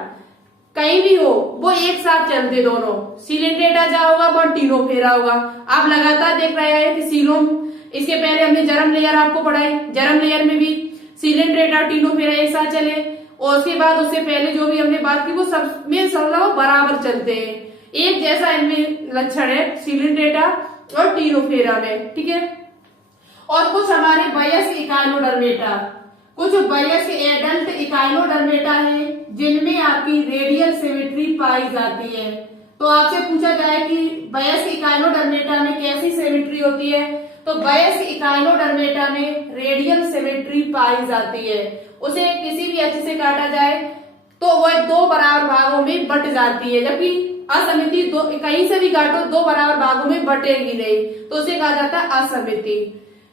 कहीं भी हो वो एक साथ चलते दोनों, सिलिंड्रेटा जा होगा वो टीनोफेरा होगा। आप लगातार देख रहे हैं कि सीलोम, इसके पहले हमने जर्म लेयर आपको पढ़ाई, जर्म लेयर में भी सिलिंड्रेटा और टीनोफेरा एक साथ चले, और उसके बाद उससे पहले जो भी हमने बात की वो सब में सब बराबर चलते हैं, एक जैसा इनमें लक्षण है सिलिंड्रेटा और टीनोफेरा में। ठीक है, और कुछ हमारे वयस्क इकाइनोडर्मेटा, कुछ वयस्क एडल्ट इकाइनोडर्मेटा है जिनमें आपकी रेडियल सिमेट्री पाई जाती है। तो आपसे पूछा जाए कि वयस्क इकाइनोडर्मेटा में कैसी सिमेट्री होती है, तो वयस्क इकाइनोडर्मेटा में रेडियल सिमेट्री पाई जाती है। उसे किसी भी अक्ष से काटा जाए तो वह 2 बराबर भागों में बट जाती है, जबकि असमिति कहीं से भी काटो 2 बराबर भागों में बटेगी नहीं, तो उसे कहा जाता है असमिति।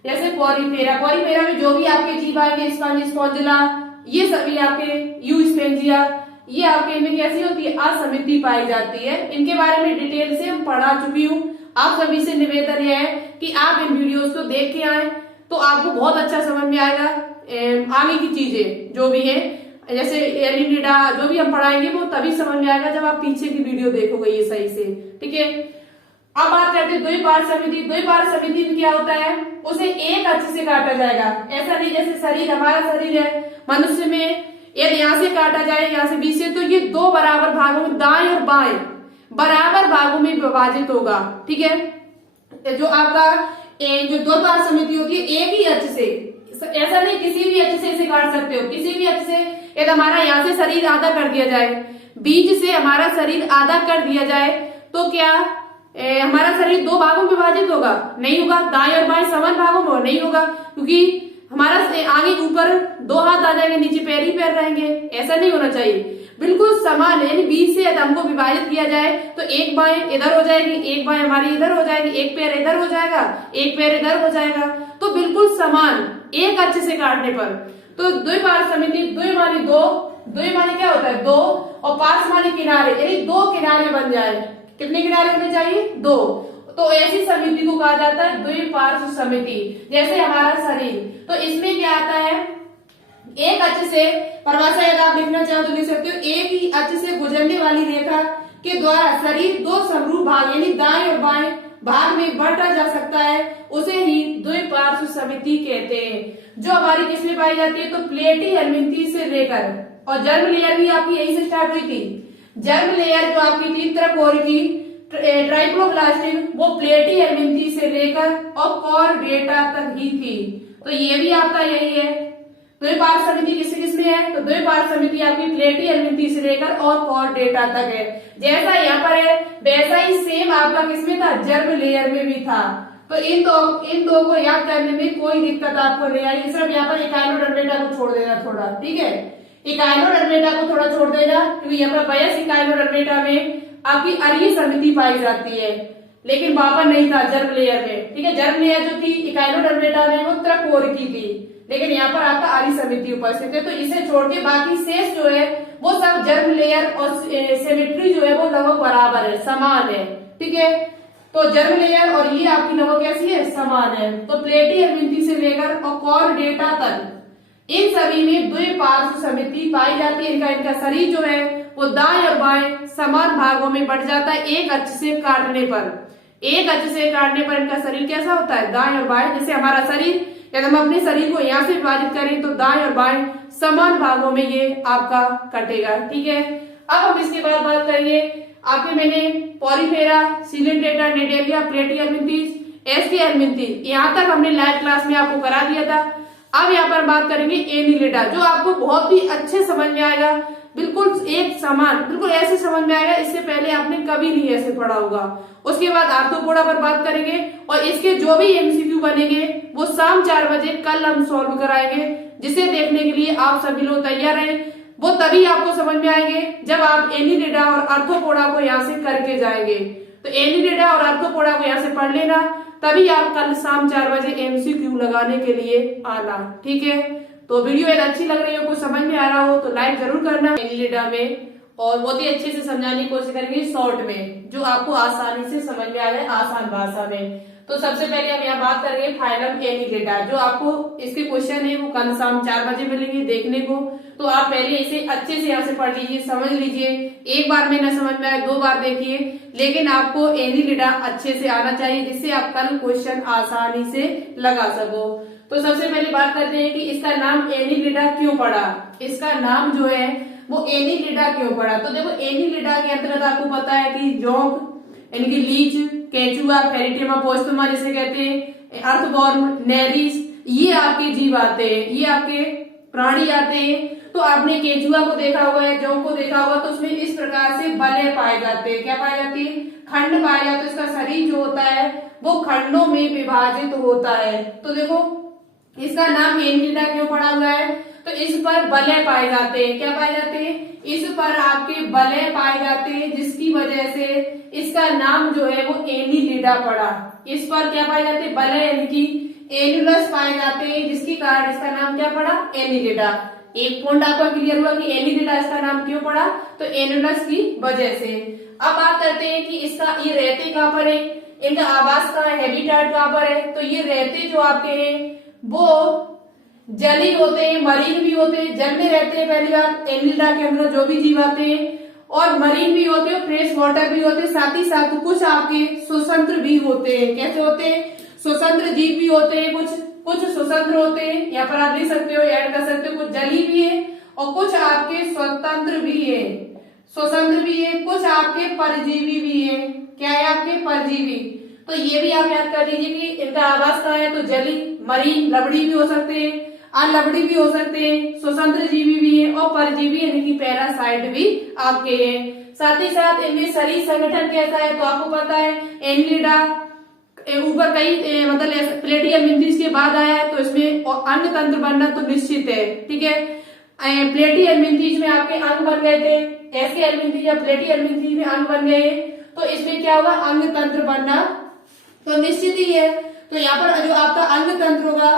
जैसे पॉलीफेरा, पॉलीफेरा में जो भी आपके जीव आएंगे, स्पंज, स्पॉन्जिला, ये सभी आपके यूस्पेंजिया, ये आपके इनमें कैसी होती है? असमिति पाई जाती है। इनके बारे में डिटेल से हम पढ़ा चुकी हूँ। आप सभी से निवेदन यह है कि आप इन वीडियोस को देख के आए तो आपको बहुत अच्छा समझ में आएगा आगे की चीजें जो भी है, जैसे एलिनिडा जो भी हम पढ़ाएंगे वो तभी समझ में आएगा जब आप पीछे की वीडियो देखोगे ये सही से। ठीक है, अब बात करते हैं द्विपार्श्व समिति। द्विपार्श्व समिति में क्या होता है? उसे एक अक्ष से काटा जाएगा, ऐसा नहीं जैसे शरीर, हमारा शरीर है मनुष्य में, यदि यहाँ से काटा जाए यहाँ से बीच से, तो ये 2 बराबर भागों में दाएं और बाएं बराबर भागों में विभाजित होगा। ठीक है, जो आपका जो दो पार समिति होती है एक ही अक्ष से, ऐसा नहीं किसी भी अक्ष से इसे काट सकते हो, किसी भी अक्ष से। यदि हमारा यहाँ से शरीर आधा कर दिया जाए, बीच से हमारा शरीर आधा कर दिया जाए, तो क्या हमारा शरीर दो भागों में विभाजित होगा? नहीं होगा। दाएं और बाएं समान भागों में नहीं होगा, क्योंकि हमारा आगे ऊपर दो हाथ आ जाएंगे, नीचे पैर ही पैर रहेंगे। ऐसा नहीं होना चाहिए, बिल्कुल समान। यानी बीच से यदि हमको विभाजित किया जाए तो एक बाएं इधर हो जाएगी, एक बाएं हमारी इधर हो जाएगी, एक पैर इधर हो जाएगा, एक पैर इधर हो जाएगा, तो बिल्कुल समान एक अक्ष से काटने पर। तो द्विपार्श्व समिति, द्वि माने दो, द्वि माने क्या होता है? दो, और पार्श्व माने किनारे, यानी दो किनारे बन जाए। कितने किनारे होने चाहिए? दो। तो ऐसी समिति को कहा जाता है द्विपार्श्व समिति। जैसे हमारा शरीर, तो इसमें क्या आता है? एक अक्ष से, परिभाषा यदि आप लिखना चाहो तो लिख सकते हो, एक ही अक्ष से गुजरने वाली रेखा के द्वारा शरीर दो समरूप भाग यानी दाएं और बाएं भाग में बांटा जा सकता है, उसे ही द्विपार्श्व समिति कहते हैं। जो हमारी किसमें पाई जाती है? तो प्लेटी हेलमिंथी से लेकर, और जर्म लेयर भी आपकी यही से स्टार्ट हुई थी। जर्म लेयर जो आपकी तीन तरफ हो रही थी ट्राइप्लोब्लास्टिन, वो प्लेटी हेलमिंथी से लेकर और कॉर्डेटा तक ही थी। तो ये भी आपका यही है। द्विपार्श्व समिति किससे किसमें है? तो द्विपार्श्व समिति आपकी प्लेटी हेलमिंथी से लेकर और कॉर्डेटा तक है। जैसा यहाँ पर है वैसा ही सेम आपका किसमें था? जर्म लेयर में भी था। तो इन दो को याद करने में कोई दिक्कत आपको नहीं आई। सिर्फ यहाँ पर इकाइनोडर्मेटा को छोड़ देना थोड़ा, ठीक है? इकाइनोडर्मेटा को थोड़ा छोड़ देना, क्योंकि यहाँ पर बयस इकाइनोडर्मेटा में आपकी अरीय समिति पाई जाती है, लेकिन वहां पर नहीं था जर्म लेयर में। ठीक है, जर्म लेयर जो थी इकाइनोडर्मेटा में वो त्रकोरिकी थी, लेकिन यहाँ पर आपका अरीय समिति उपस्थित है। तो इसे छोड़ के बाकी शेष जो है वो सब जर्म लेयर और सिमेट्री जो है वो लगभग बराबर है, समान है। ठीक है, तो जर्म लेयर और ये आपकी लगभग कैसी है? समान है। तो प्लेटी हेलमिंथी से लेकर और कॉर्डेटा तक इन सभी में द्विपार्श्व समिति पाई जाती है। इनका शरीर जो है वो दाएं और बाएं समान भागों में बढ़ जाता है एक अक्ष से काटने पर। एक अक्ष से काटने पर इनका शरीर कैसा होता है? दाएं और बाएं। जैसे हमारा शरीर, यदि हम अपने शरीर को यहाँ से विभाजित करें तो दाएं और बाएं समान भागों में ये आपका कटेगा। ठीक है, अब हम इसके बाद बात करेंगे आपके मैंने पॉलीफेरा, सिलेंटेटा, नेडेलिया, प्लेटी हेलमिंथीस, एस्टी हेलमिंथीस, यहाँ तक हमने लाइव क्लास में आपको करा दिया था। अब यहाँ पर बात करेंगे एनिलिडा, जो आपको बहुत ही अच्छे समझ में आएगा, बिल्कुल एक समान, बिल्कुल ऐसे समझ में आएगा, इससे पहले आपने कभी नहीं ऐसे पढ़ा होगा। उसके बाद आर्थ्रोपोडा पर बात करेंगे और इसके जो भी एमसीक्यू बनेंगे वो शाम 4 बजे कल हम सॉल्व कराएंगे, जिसे देखने के लिए आप सभी लोग तैयार हैं। वो तभी आपको समझ में आएंगे जब आप एनिलिडा और आर्थ्रोपोडा को यहाँ से करके जाएंगे। तो एनिलिडा और आर्थ्रोपोडा को यहाँ से पढ़ लेना, तभी आप कल शाम 4 बजे एमसीक्यू लगाने के लिए आना। ठीक है, तो वीडियो यदि अच्छी लग रही हो, कुछ समझ में आ रहा हो तो लाइक जरूर करना एनिलिडा में, और बहुत ही अच्छे से समझाने की कोशिश करेंगे शॉर्ट में, जो आपको आसानी से समझ में आ जाए आसान भाषा में। तो सबसे पहले हम यहाँ बात करेंगे फाइलम एनिलिडा, जो आपको इसके क्वेश्चन है वो कल शाम 4 बजे मिलेंगे देखने को। तो आप पहले इसे अच्छे से यहाँ से पढ़ लीजिए, समझ लीजिए। एक बार में न समझ में आए 2 बार देखिए, लेकिन आपको एनिलिडा अच्छे से आना चाहिए, जिससे आप कल क्वेश्चन आसानी से लगा सको। तो सबसे पहले बात करते हैं कि इसका नाम एनिलिडा क्यों पड़ा। इसका नाम जो है वो एनिलिडा क्यों पड़ा। तो देखो, एनिलिडा के अंतर्गत आपको पता है कि जोंक यानी कि लीच, केचुआ, फेरिटेमा पोस्टोमा जिसे कहते हैं, अर्थवॉर्म, नेरिस, ये आपके जीव आते हैं, ये आपके प्राणी आते हैं। तो आपने केचुआ को देखा हुआ है, जोंक को देखा हुआ, तो उसमें इस प्रकार से बलय पाए जाते हैं। क्या पाए जाती है? खंड पाए जाते हैं। इसका शरीर जो होता है वो खंडों में विभाजित होता है। तो देखो, इसका नाम एनिलिडा क्यों पड़ा हुआ है? तो इस पर बलय पाए जाते हैं। क्या पाए जाते हैं? इस पर आपके बलय पाए जाते हैं, जिसकी वजह से इसका नाम जो है वो एनिलिडा पड़ा। इस पर क्या पाए जाते हैं? बलय यानी कि एनुलस पाए जाते हैं, जिसके कारण इसका नाम क्या पड़ा? एनिलिडा। एक पॉइंट आपका क्लियर हुआ कि एनिलिडा इसका नाम क्यों पड़ा? तो एनुलस की वजह से। अब बात करते हैं कि इसका ये रहते कहाँ पर है, इनका आवास कहाँ है, हैबिटेट कहाँ पर है। तो ये रहते जो आपके हैं वो जलीय होते हैं, मरीन भी होते हैं। जल में रहते हैं पहली बात, एनिलिडा के अंदर जो भी जीव आते हैं, और मरीन भी होते हैं, फ्रेश वाटर भी होते हैं, साथ ही साथ कुछ आपके स्वतंत्र भी होते हैं। कैसे होते हैं? स्वतंत्र जीव भी होते हैं, कुछ स्वतंत्र होते हैं। यहाँ पर आप लिख सकते हो, ऐड कर सकते हो, कुछ जलीय भी है और कुछ आपके स्वतंत्र भी है, स्वतंत्र भी है। कुछ आपके परजीवी भी है। क्या है आपके परजीवी। तो ये भी आप याद कर लीजिए कि इनका आवास कहाँ है, तो जली, मरीन, लवड़ी भी हो सकते हैं, अलवड़ी भी हो सकते हैं, स्वतंत्र जीवी भी है और परजीवी यानी कि पैरासाइट भी आपके हैं। साथ ही साथ इनमें शरीर संगठन कैसा है, तो आपको पता है एनिलिडा ऊपर कई मतलब प्लेटियल मिंथिस के बाद आया है, तो इसमें अंग तंत्र बनना तो निश्चित है। ठीक है, प्लेटियल मिंथिस में आपके अंग बन गए थे, एसके मिंथिस या प्लेटियल मिंथिस में अंग बन गए, तो इसमें क्या होगा, अंग तंत्र बनना तो निश्चित ही है। तो यहाँ पर जो आपका अंग तंत्र होगा,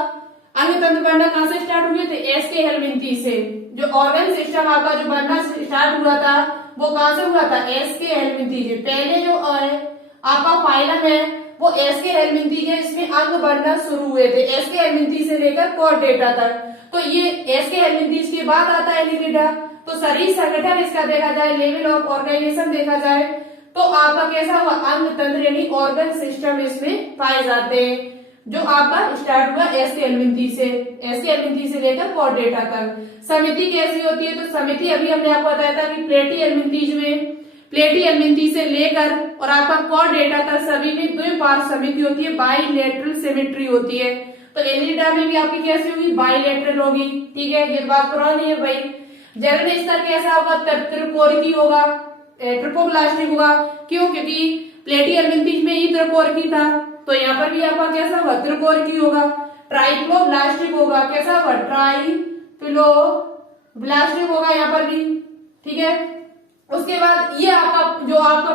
अंग तंत्र बनना कहां से स्टार्ट हुए थे, एसके हेलमिंथी से। जो ऑर्गन सिस्टम आपका जो बनना स्टार्ट हुआ था वो कहां से हुआ था, एसके हेलमिंथी से। पहले जो आपका फाइलम है वो एसके हेलमिंथी है, इसमें अंग बनना शुरू हुए थे एसके हेलमिंथी से लेकर कॉर्डेटा तक। तो ये एसके हेलमिंथी के बाद आता है एनिलिडा। तो शरीर संगठन इसका देखा जाए, लेवल ऑफ ऑर्गेनाइजेशन देखा जाए, तो आपका कैसा हुआ, अंग तंत्र यानी ऑर्गन सिस्टम इसमें पाए जाते हैं। जो आपका स्टार्ट हुआ एसके हेलमिंथी से लेकर कॉर्डेटा तक। समिति कैसी होती है, तो समिति अभी हमने आपको बताया था कि प्लेटी हेलमिंथी से लेकर और आपका कॉर्डेटा तक सभी में द्विपार्श्व समिति होती है, बाइलेटरल सिमेट्री होती है। तो एनिलिडा में भी आपकी कैसी होगी, बाइलेटरल होगी। ठीक है, ये बात पुरानी है भाई। जनन स्तर कैसा होगा, त्रिकोणिकी होगा, ट्रिपोब्लास्टिक होगा। क्यों, क्योंकि प्लेटी हेलमिंथी में ही त्रिकोणिकी था, तो यहाँ पर भी आपका कैसा होगा, त्रिकोणिकी होगा। ट्राइफ्लोब्लास्टिक होगा, कैसा होगा, ट्राइफ्लोब्लास्टिक होगा यहाँ पर भी। ठीक है, उसके बाद ये आपका जो आपका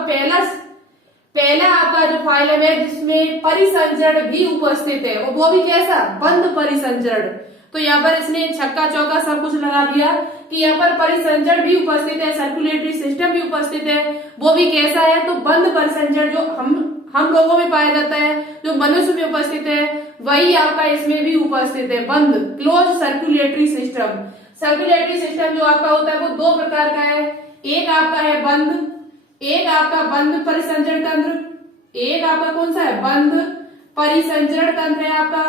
पहला आपका जो फाइलम है जिसमें परिसंचरण भी उपस्थित है, और वो भी कैसा, बंद परिसंचरण। तो यहाँ पर इसने छक्का चौका सब कुछ लगा दिया कि यहाँ पर परिसंचरण भी उपस्थित है, सर्कुलेटरी सिस्टम भी उपस्थित है, वो भी कैसा है, तो बंद परिसंचरण जो हम लोगों में पाया जाता है, जो मनुष्य में उपस्थित है, वही आपका इसमें भी उपस्थित है, बंद, close circulatory system. Circulatory system जो आपका होता है वो दो प्रकार का है, एक आपका है बंद, एक आपका बंद परिसंचरण तंत्र, एक आपका कौन सा है, बंद परिसंचरण तंत्र है आपका,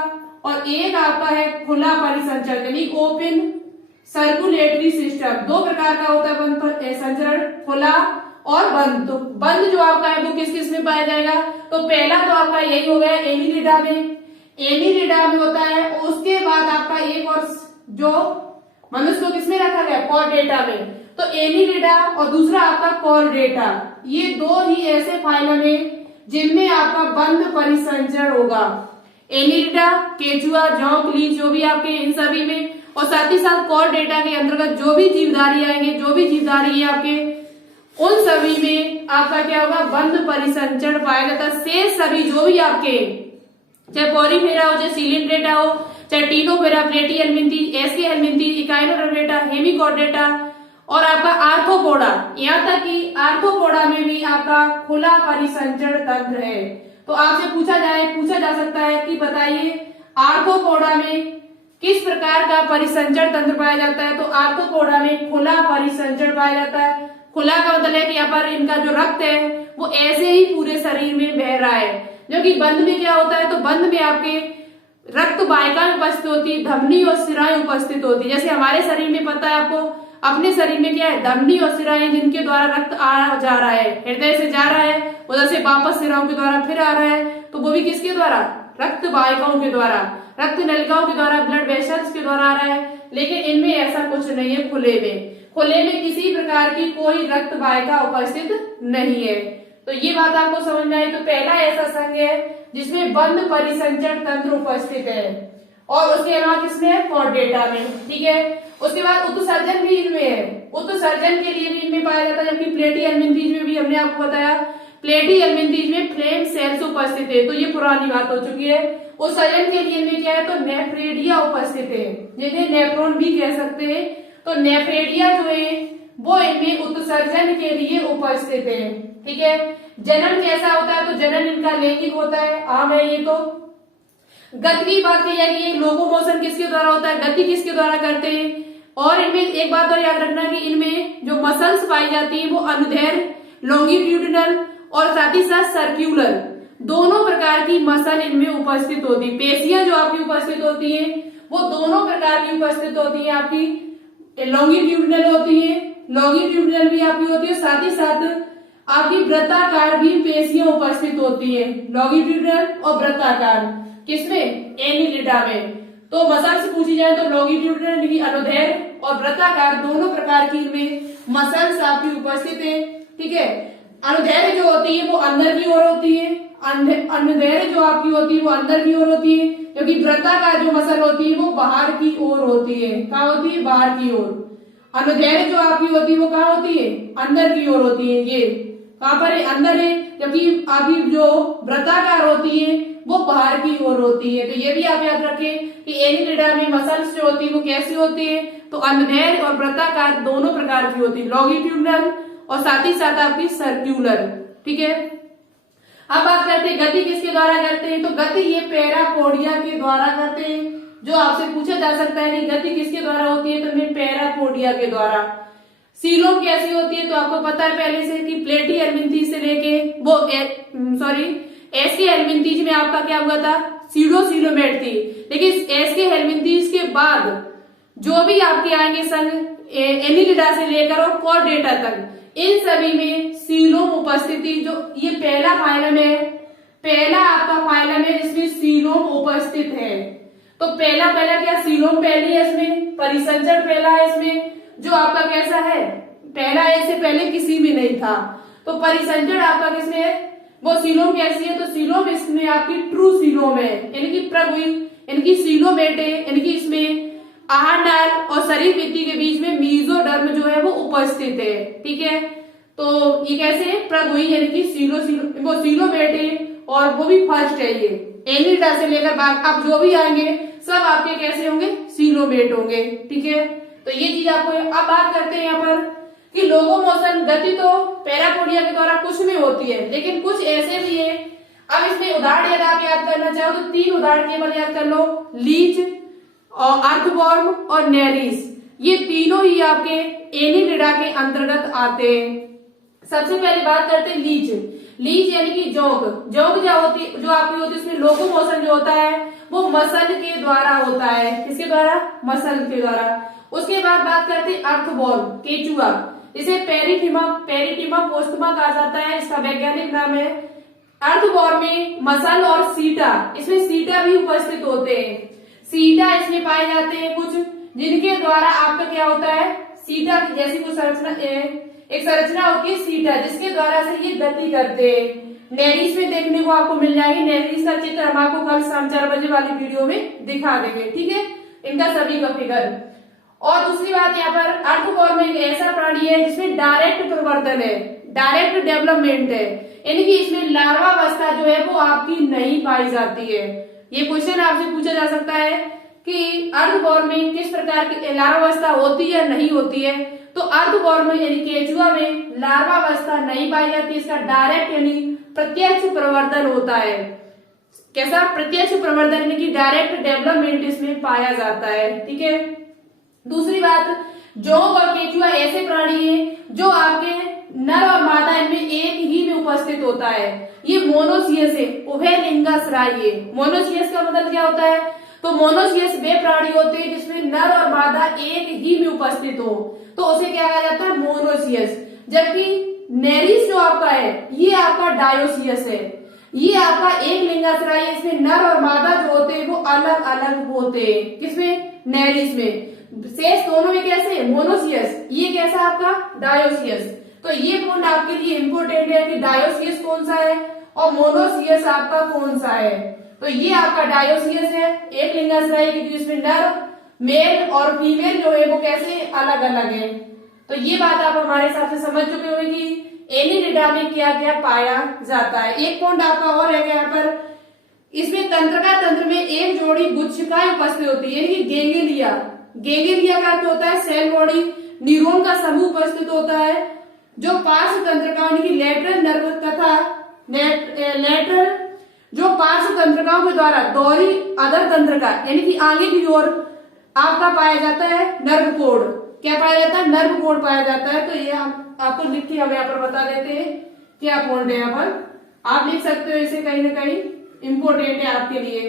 और एक आपका है खुला परिसंचरण यानी ओपन सर्कुलेटरी सिस्टम। दो प्रकार का होता है बंद परिसंचरण, खुला और बंद। तो बंद जो आपका है वो किस किस में पाया जाएगा, तो पहला तो आपका यही हो गया एनिलिडा में होता है। उसके बाद आपका एक और जो मनुष्य को किसमें रखा गया, कॉर्डेटा में। तो एनिलिडा और दूसरा आपका कॉर्डेटा, ये दो ही ऐसे फाइलम है जिनमें आपका बंद परिसंचरण होगा। एनिलिडा, केचुआ, जौ, लीच जो भी आपके इन सभी में, और साथ ही साथ कॉर्डेटा के अंतर्गत जो भी जीवधारी आएंगे, जो भी जीवधारी है आपके, उन सभी में आपका क्या होगा, बंद परिसंचरण पाया जाता है। शेष सभी जो भी आपके, चाहे पॉरीफेरा हो, चाहे सिलिंड्रेटा हो, चाहे टीनोफेरा, प्लेटी हेलमिंथी, एसके हेलमिंथी, इकाइनोडर्मेटा, हेमिकॉर्डेटा और आपका आर्थ्रोपोडा, यहाँ तक कि आर्थ्रोपोडा में भी आपका खुला परिसंचरण तंत्र है। तो आपसे पूछा जा सकता है कि बताइए आर्थ्रोपोडा में किस प्रकार का परिसंचरण तंत्र पाया जाता है, तो आर्थ्रोपोडा में खुला परिसंचरण पाया जाता है। खुला का मतलब है कि यहाँ पर इनका जो रक्त है वो ऐसे ही पूरे शरीर में बह रहा है, जो कि बंद में क्या होता है, तो बंद में आपके रक्त वाहिकाएं उपस्थित होती है, धमनी और सिराएं उपस्थित होती है। जैसे हमारे शरीर में पता है आपको, अपने शरीर में क्या है, धमनी और सिराएं जिनके द्वारा रक्त आ जा रहा है, हृदय से जा रहा है, उधर से वापस सिराओं के द्वारा फिर आ रहा है, तो वो भी किसके द्वारा, रक्त वाहिकाओं के द्वारा, रक्त नलिकाओं के द्वारा, ब्लड वेसल्स के द्वारा आ रहा है। लेकिन इनमें ऐसा कुछ नहीं है, खुले में किसी प्रकार की कोई रक्त वाहिका उपस्थित नहीं है। तो ये बात आपको समझ में आई। तो पहला ऐसा संघ है जिसमें बंद परिसंचरण तंत्र उपस्थित है, और उसके अलावा किसमें है, कॉर्डेटा में। ठीक है, उसके बाद उत्सर्जन भी इनमें है, उत्सर्जन के लिए भी इनमें पाया जाता है, जबकि प्लेटी हेलमिंथीज में भी हमने आपको बताया, प्लेटी हेलमिंथीज में फ्लेम सेल्स उपस्थित है, तो ये पुरानी बात हो चुकी है। उत्सर्जन के लिए इनमें क्या है, तो नेफ्रेडिया उपस्थित है, जिन्हें नेफ्रॉन भी कह सकते हैं। तो नेफ्रेडिया जो है वो इनमें उत्सर्जन के लिए उपस्थित है। ठीक है, जनन कैसा होता है, तो जनन इनका लैंगिक होता है, आम है ये। तो गति की बात कही जाएगी, ये लोकोमोशन किसके द्वारा होता है, गति किसके द्वारा करते हैं। और इनमें एक बात और याद रखना कि इनमें जो मसल्स पाई जाती है वो अनुदैर्घ्य, लॉन्गिट्यूडिनल और साथ ही साथ सर्क्यूलर, दोनों प्रकार की मसल इनमें उपस्थित होती है। पेशियां जो आपकी उपस्थित होती है वो दोनों प्रकार की उपस्थित होती है, आपकी लॉन्गिट्यूडिनल होती है, लॉन्गिट्यूडिनल भी आपकी होती है, साथ ही साथ आपकी वृत्ताकार भी पेशियां उपस्थित होती हैं, लॉन्गिट्यूडिनल और वृत्ताकार। किसमें? एनिलिडा में। तो मसल्स पूछी जाए तो लॉन्गिट्यूडिनल की अनुदैर्घ्य और वृत्ताकार दोनों प्रकार की इनमें मसल्स आपकी उपस्थित है। ठीक है, अनुदैर्घ्य जो होती है वो अंदर की ओर होती है, अनुदैर्घ्य जो आपकी होती है वो अंदर की ओर होती है, क्योंकि वृत्ताकार जो मसल होती है वो बाहर की ओर होती है। कहाँ होती है? बाहर की ओर। अनुदैर्घ्य जो आपकी होती है वो कहाँ होती है? अंदर की ओर होती है। ये कहाँ पर है? अंदर है। जबकि आपकी जो वृत्ताकार होती है वो बाहर की ओर होती है। तो ये भी आप याद रखें कि एनिलिडा में मसल्स जो होती है वो कैसी होती है? तो अनुदैर्घ्य और वृत्ताकार दोनों प्रकार की होती है, लॉन्गिट्यूडिनल और साथ ही साथ आपकी सर्क्यूलर। ठीक है, अब बात करते हैं गति किसके द्वारा करते हैं। तो गति ये पैरापोडिया के द्वारा करते हैं। जो आपसे पूछा जा सकता है कि गति किसके द्वारा होती है, तो मैं पैरापोडिया के द्वारा। सीलोम कैसी होती है? तो आपको पता है पहले से कि प्लेटी हेल्मिंथीज से लेके वो एस के हेल्मिंथीज में आपका क्या हुआ था? सीडोसीलोमेट थी। लेकिन एस के हेल्मिंथीज के बाद जो भी आपके आएंगे संघ एनिलिडा से लेकर और कॉर्डेटा तक, इन सभी में सीलोम उपस्थिति, जो ये पहला फाइलम है, पहला आपका फाइलम है जिसमें सीलोम उपस्थित है। तो पहला क्या? सीलोम पहले है इसमें, परिसंचरण पहला है इसमें, जो आपका कैसा है? पहला है, इससे पहले किसी में नहीं था। तो परिसंचरण आपका किसमें है? वो सीलोम कैसी है? तो सीलोम इसमें आपकी ट्रू सीलोम है, यानी कि प्रगुई, इनकी सीलोमेट है, यानी कि इसमें आहार नाल और शरीर भित्ति के बीच में मीजोडर्म जो है वो उपस्थित है। ठीक है, तो ये कैसे है? प्रगुई यानी कि वो सीलोमेट है और वो भी फर्स्ट है। ये एनिलिडा से लेकर बाद अब जो भी आएंगे सब आपके कैसे होंगे? सीलोमेट होंगे। ठीक है, तो ये चीज आपको। अब बात करते हैं यहाँ पर कि लोकोमोशन, गति तो पैरापोडिया के द्वारा कुछ में होती है, लेकिन कुछ ऐसे भी है। अब इसमें उदाहरण यदि आप याद करना चाहो तो 3 उदाहरण केवल याद कर लो, लीच और अर्थवॉर्म और नेरिस। ये तीनों ही आपके एनिलिडा के अंतर्गत आते हैं। सबसे पहले बात करते हैं लीच। लीच यानी कि जोंक जो आपकी होती है, उसमें लोकोमोशन जो होता है वो मसल के द्वारा होता है। किसके द्वारा? मसल के द्वारा। उसके बाद बात करते हैं अर्थवॉर्म, केचुआ, इसे पेरिटिमा पोस्टमा कहा जाता है, इसका वैज्ञानिक नाम है। अर्थवॉर्म में मसल और सीटा, इसमें सीटा भी उपस्थित होते हैं। सीटा इसमें पाए जाते हैं कुछ, जिनके द्वारा आपका क्या होता है? सीटा की जैसी कुछ एक संरचना होती है सीटा, जिसके द्वारा से ये गति करते हैं। नेरिस में देखने को आपको मिल जाएगी। नेरिस का चित्र हम आपको कल शाम 4 बजे वाली वीडियो में दिखा देंगे। ठीक है, इनका सभी का फिगर। और दूसरी बात यहाँ पर अर्थवॉर्म एक ऐसा प्राणी है जिसमें डायरेक्ट प्रवर्धन है, डायरेक्ट डेवलपमेंट है, यानी कि इसमें लार्वावस्था जो है वो आपकी नहीं पाई जाती है। ये क्वेश्चन आपसे पूछा जा सकता है कि अर्थवॉर्म में किस प्रकार की लार्वावस्था होती है नहीं होती है। तो अर्थवॉर्म यानी केचुआ में लार्वावस्था नहीं पाई जाती, इसका डायरेक्ट यानी प्रत्यक्ष प्रवर्धन होता है। कैसा? प्रत्यक्ष प्रवर्धन यानी कि डायरेक्ट डेवलपमेंट इसमें पाया जाता है। ठीक है, दूसरी बात, जोंक और केचुआ ऐसे प्राणी हैं जो आपके नर और मादा इनमें एक ही में उपस्थित होता है। ये मोनोसियस है, उभय लिंगाश्रायी। मोनोसियस का मतलब क्या होता है? तो मोनोसियस वे प्राणी होते हैं जिसमें नर और मादा एक ही में उपस्थित हो, तो उसे क्या कहा जाता है? मोनोसियस। जबकि नेरिस जो आपका है ये आपका डायोसियस है, ये आपका एक लिंगाश्रायी, इसमें नर और मादा जो होते हैं वो अलग अलग होते हैं। किसमें? नेरिस में। शेष दोनों में कैसे? मोनोसियस। ये कैसा आपका? डायोसियस। तो ये पॉइंट आपके लिए इंपोर्टेंट है कि डायोसियस कौन सा है और मोनोसियस आपका कौन सा है। तो ये आपका डायोसियस है, एक लिंगाश्रायी, क्योंकि इसमें नर मेल और फीमेल जो है वो कैसे अलग अलग है। तो ये बात आप हमारे हिसाब से समझ चुके होंगे कि एनिलिडा में क्या क्या पाया जाता है। एक पॉइंट आपका और है यहाँ पर, इसमें तंत्रिका तंत्र में एक जोड़ी गुच्छिकाएं उपस्थित होती है, यानी कि गेंगेलिया। गेंगेलिया का अर्थ होता है सेल बॉडी, न्यूरॉन का समूह उपस्थित होता है, जो पार्श्व तंत्रिका यानी कि लेटरल नर्व तथा लेटरल जो पार्श्व तंत्रिकाओं के द्वारा दोहरी अधर तंत्रिका यानी कि आगे की ओर आपका पाया जाता है नर्व कोड। क्या पाया जाता है? नर्व कोड पाया जाता है। तो ये आपको लिख के हम यहाँ पर बता देते हैं क्या पॉइंट है। यहाँ पर आप लिख सकते हो इसे, कहीं ना कहीं इंपोर्टेंट है आपके लिए।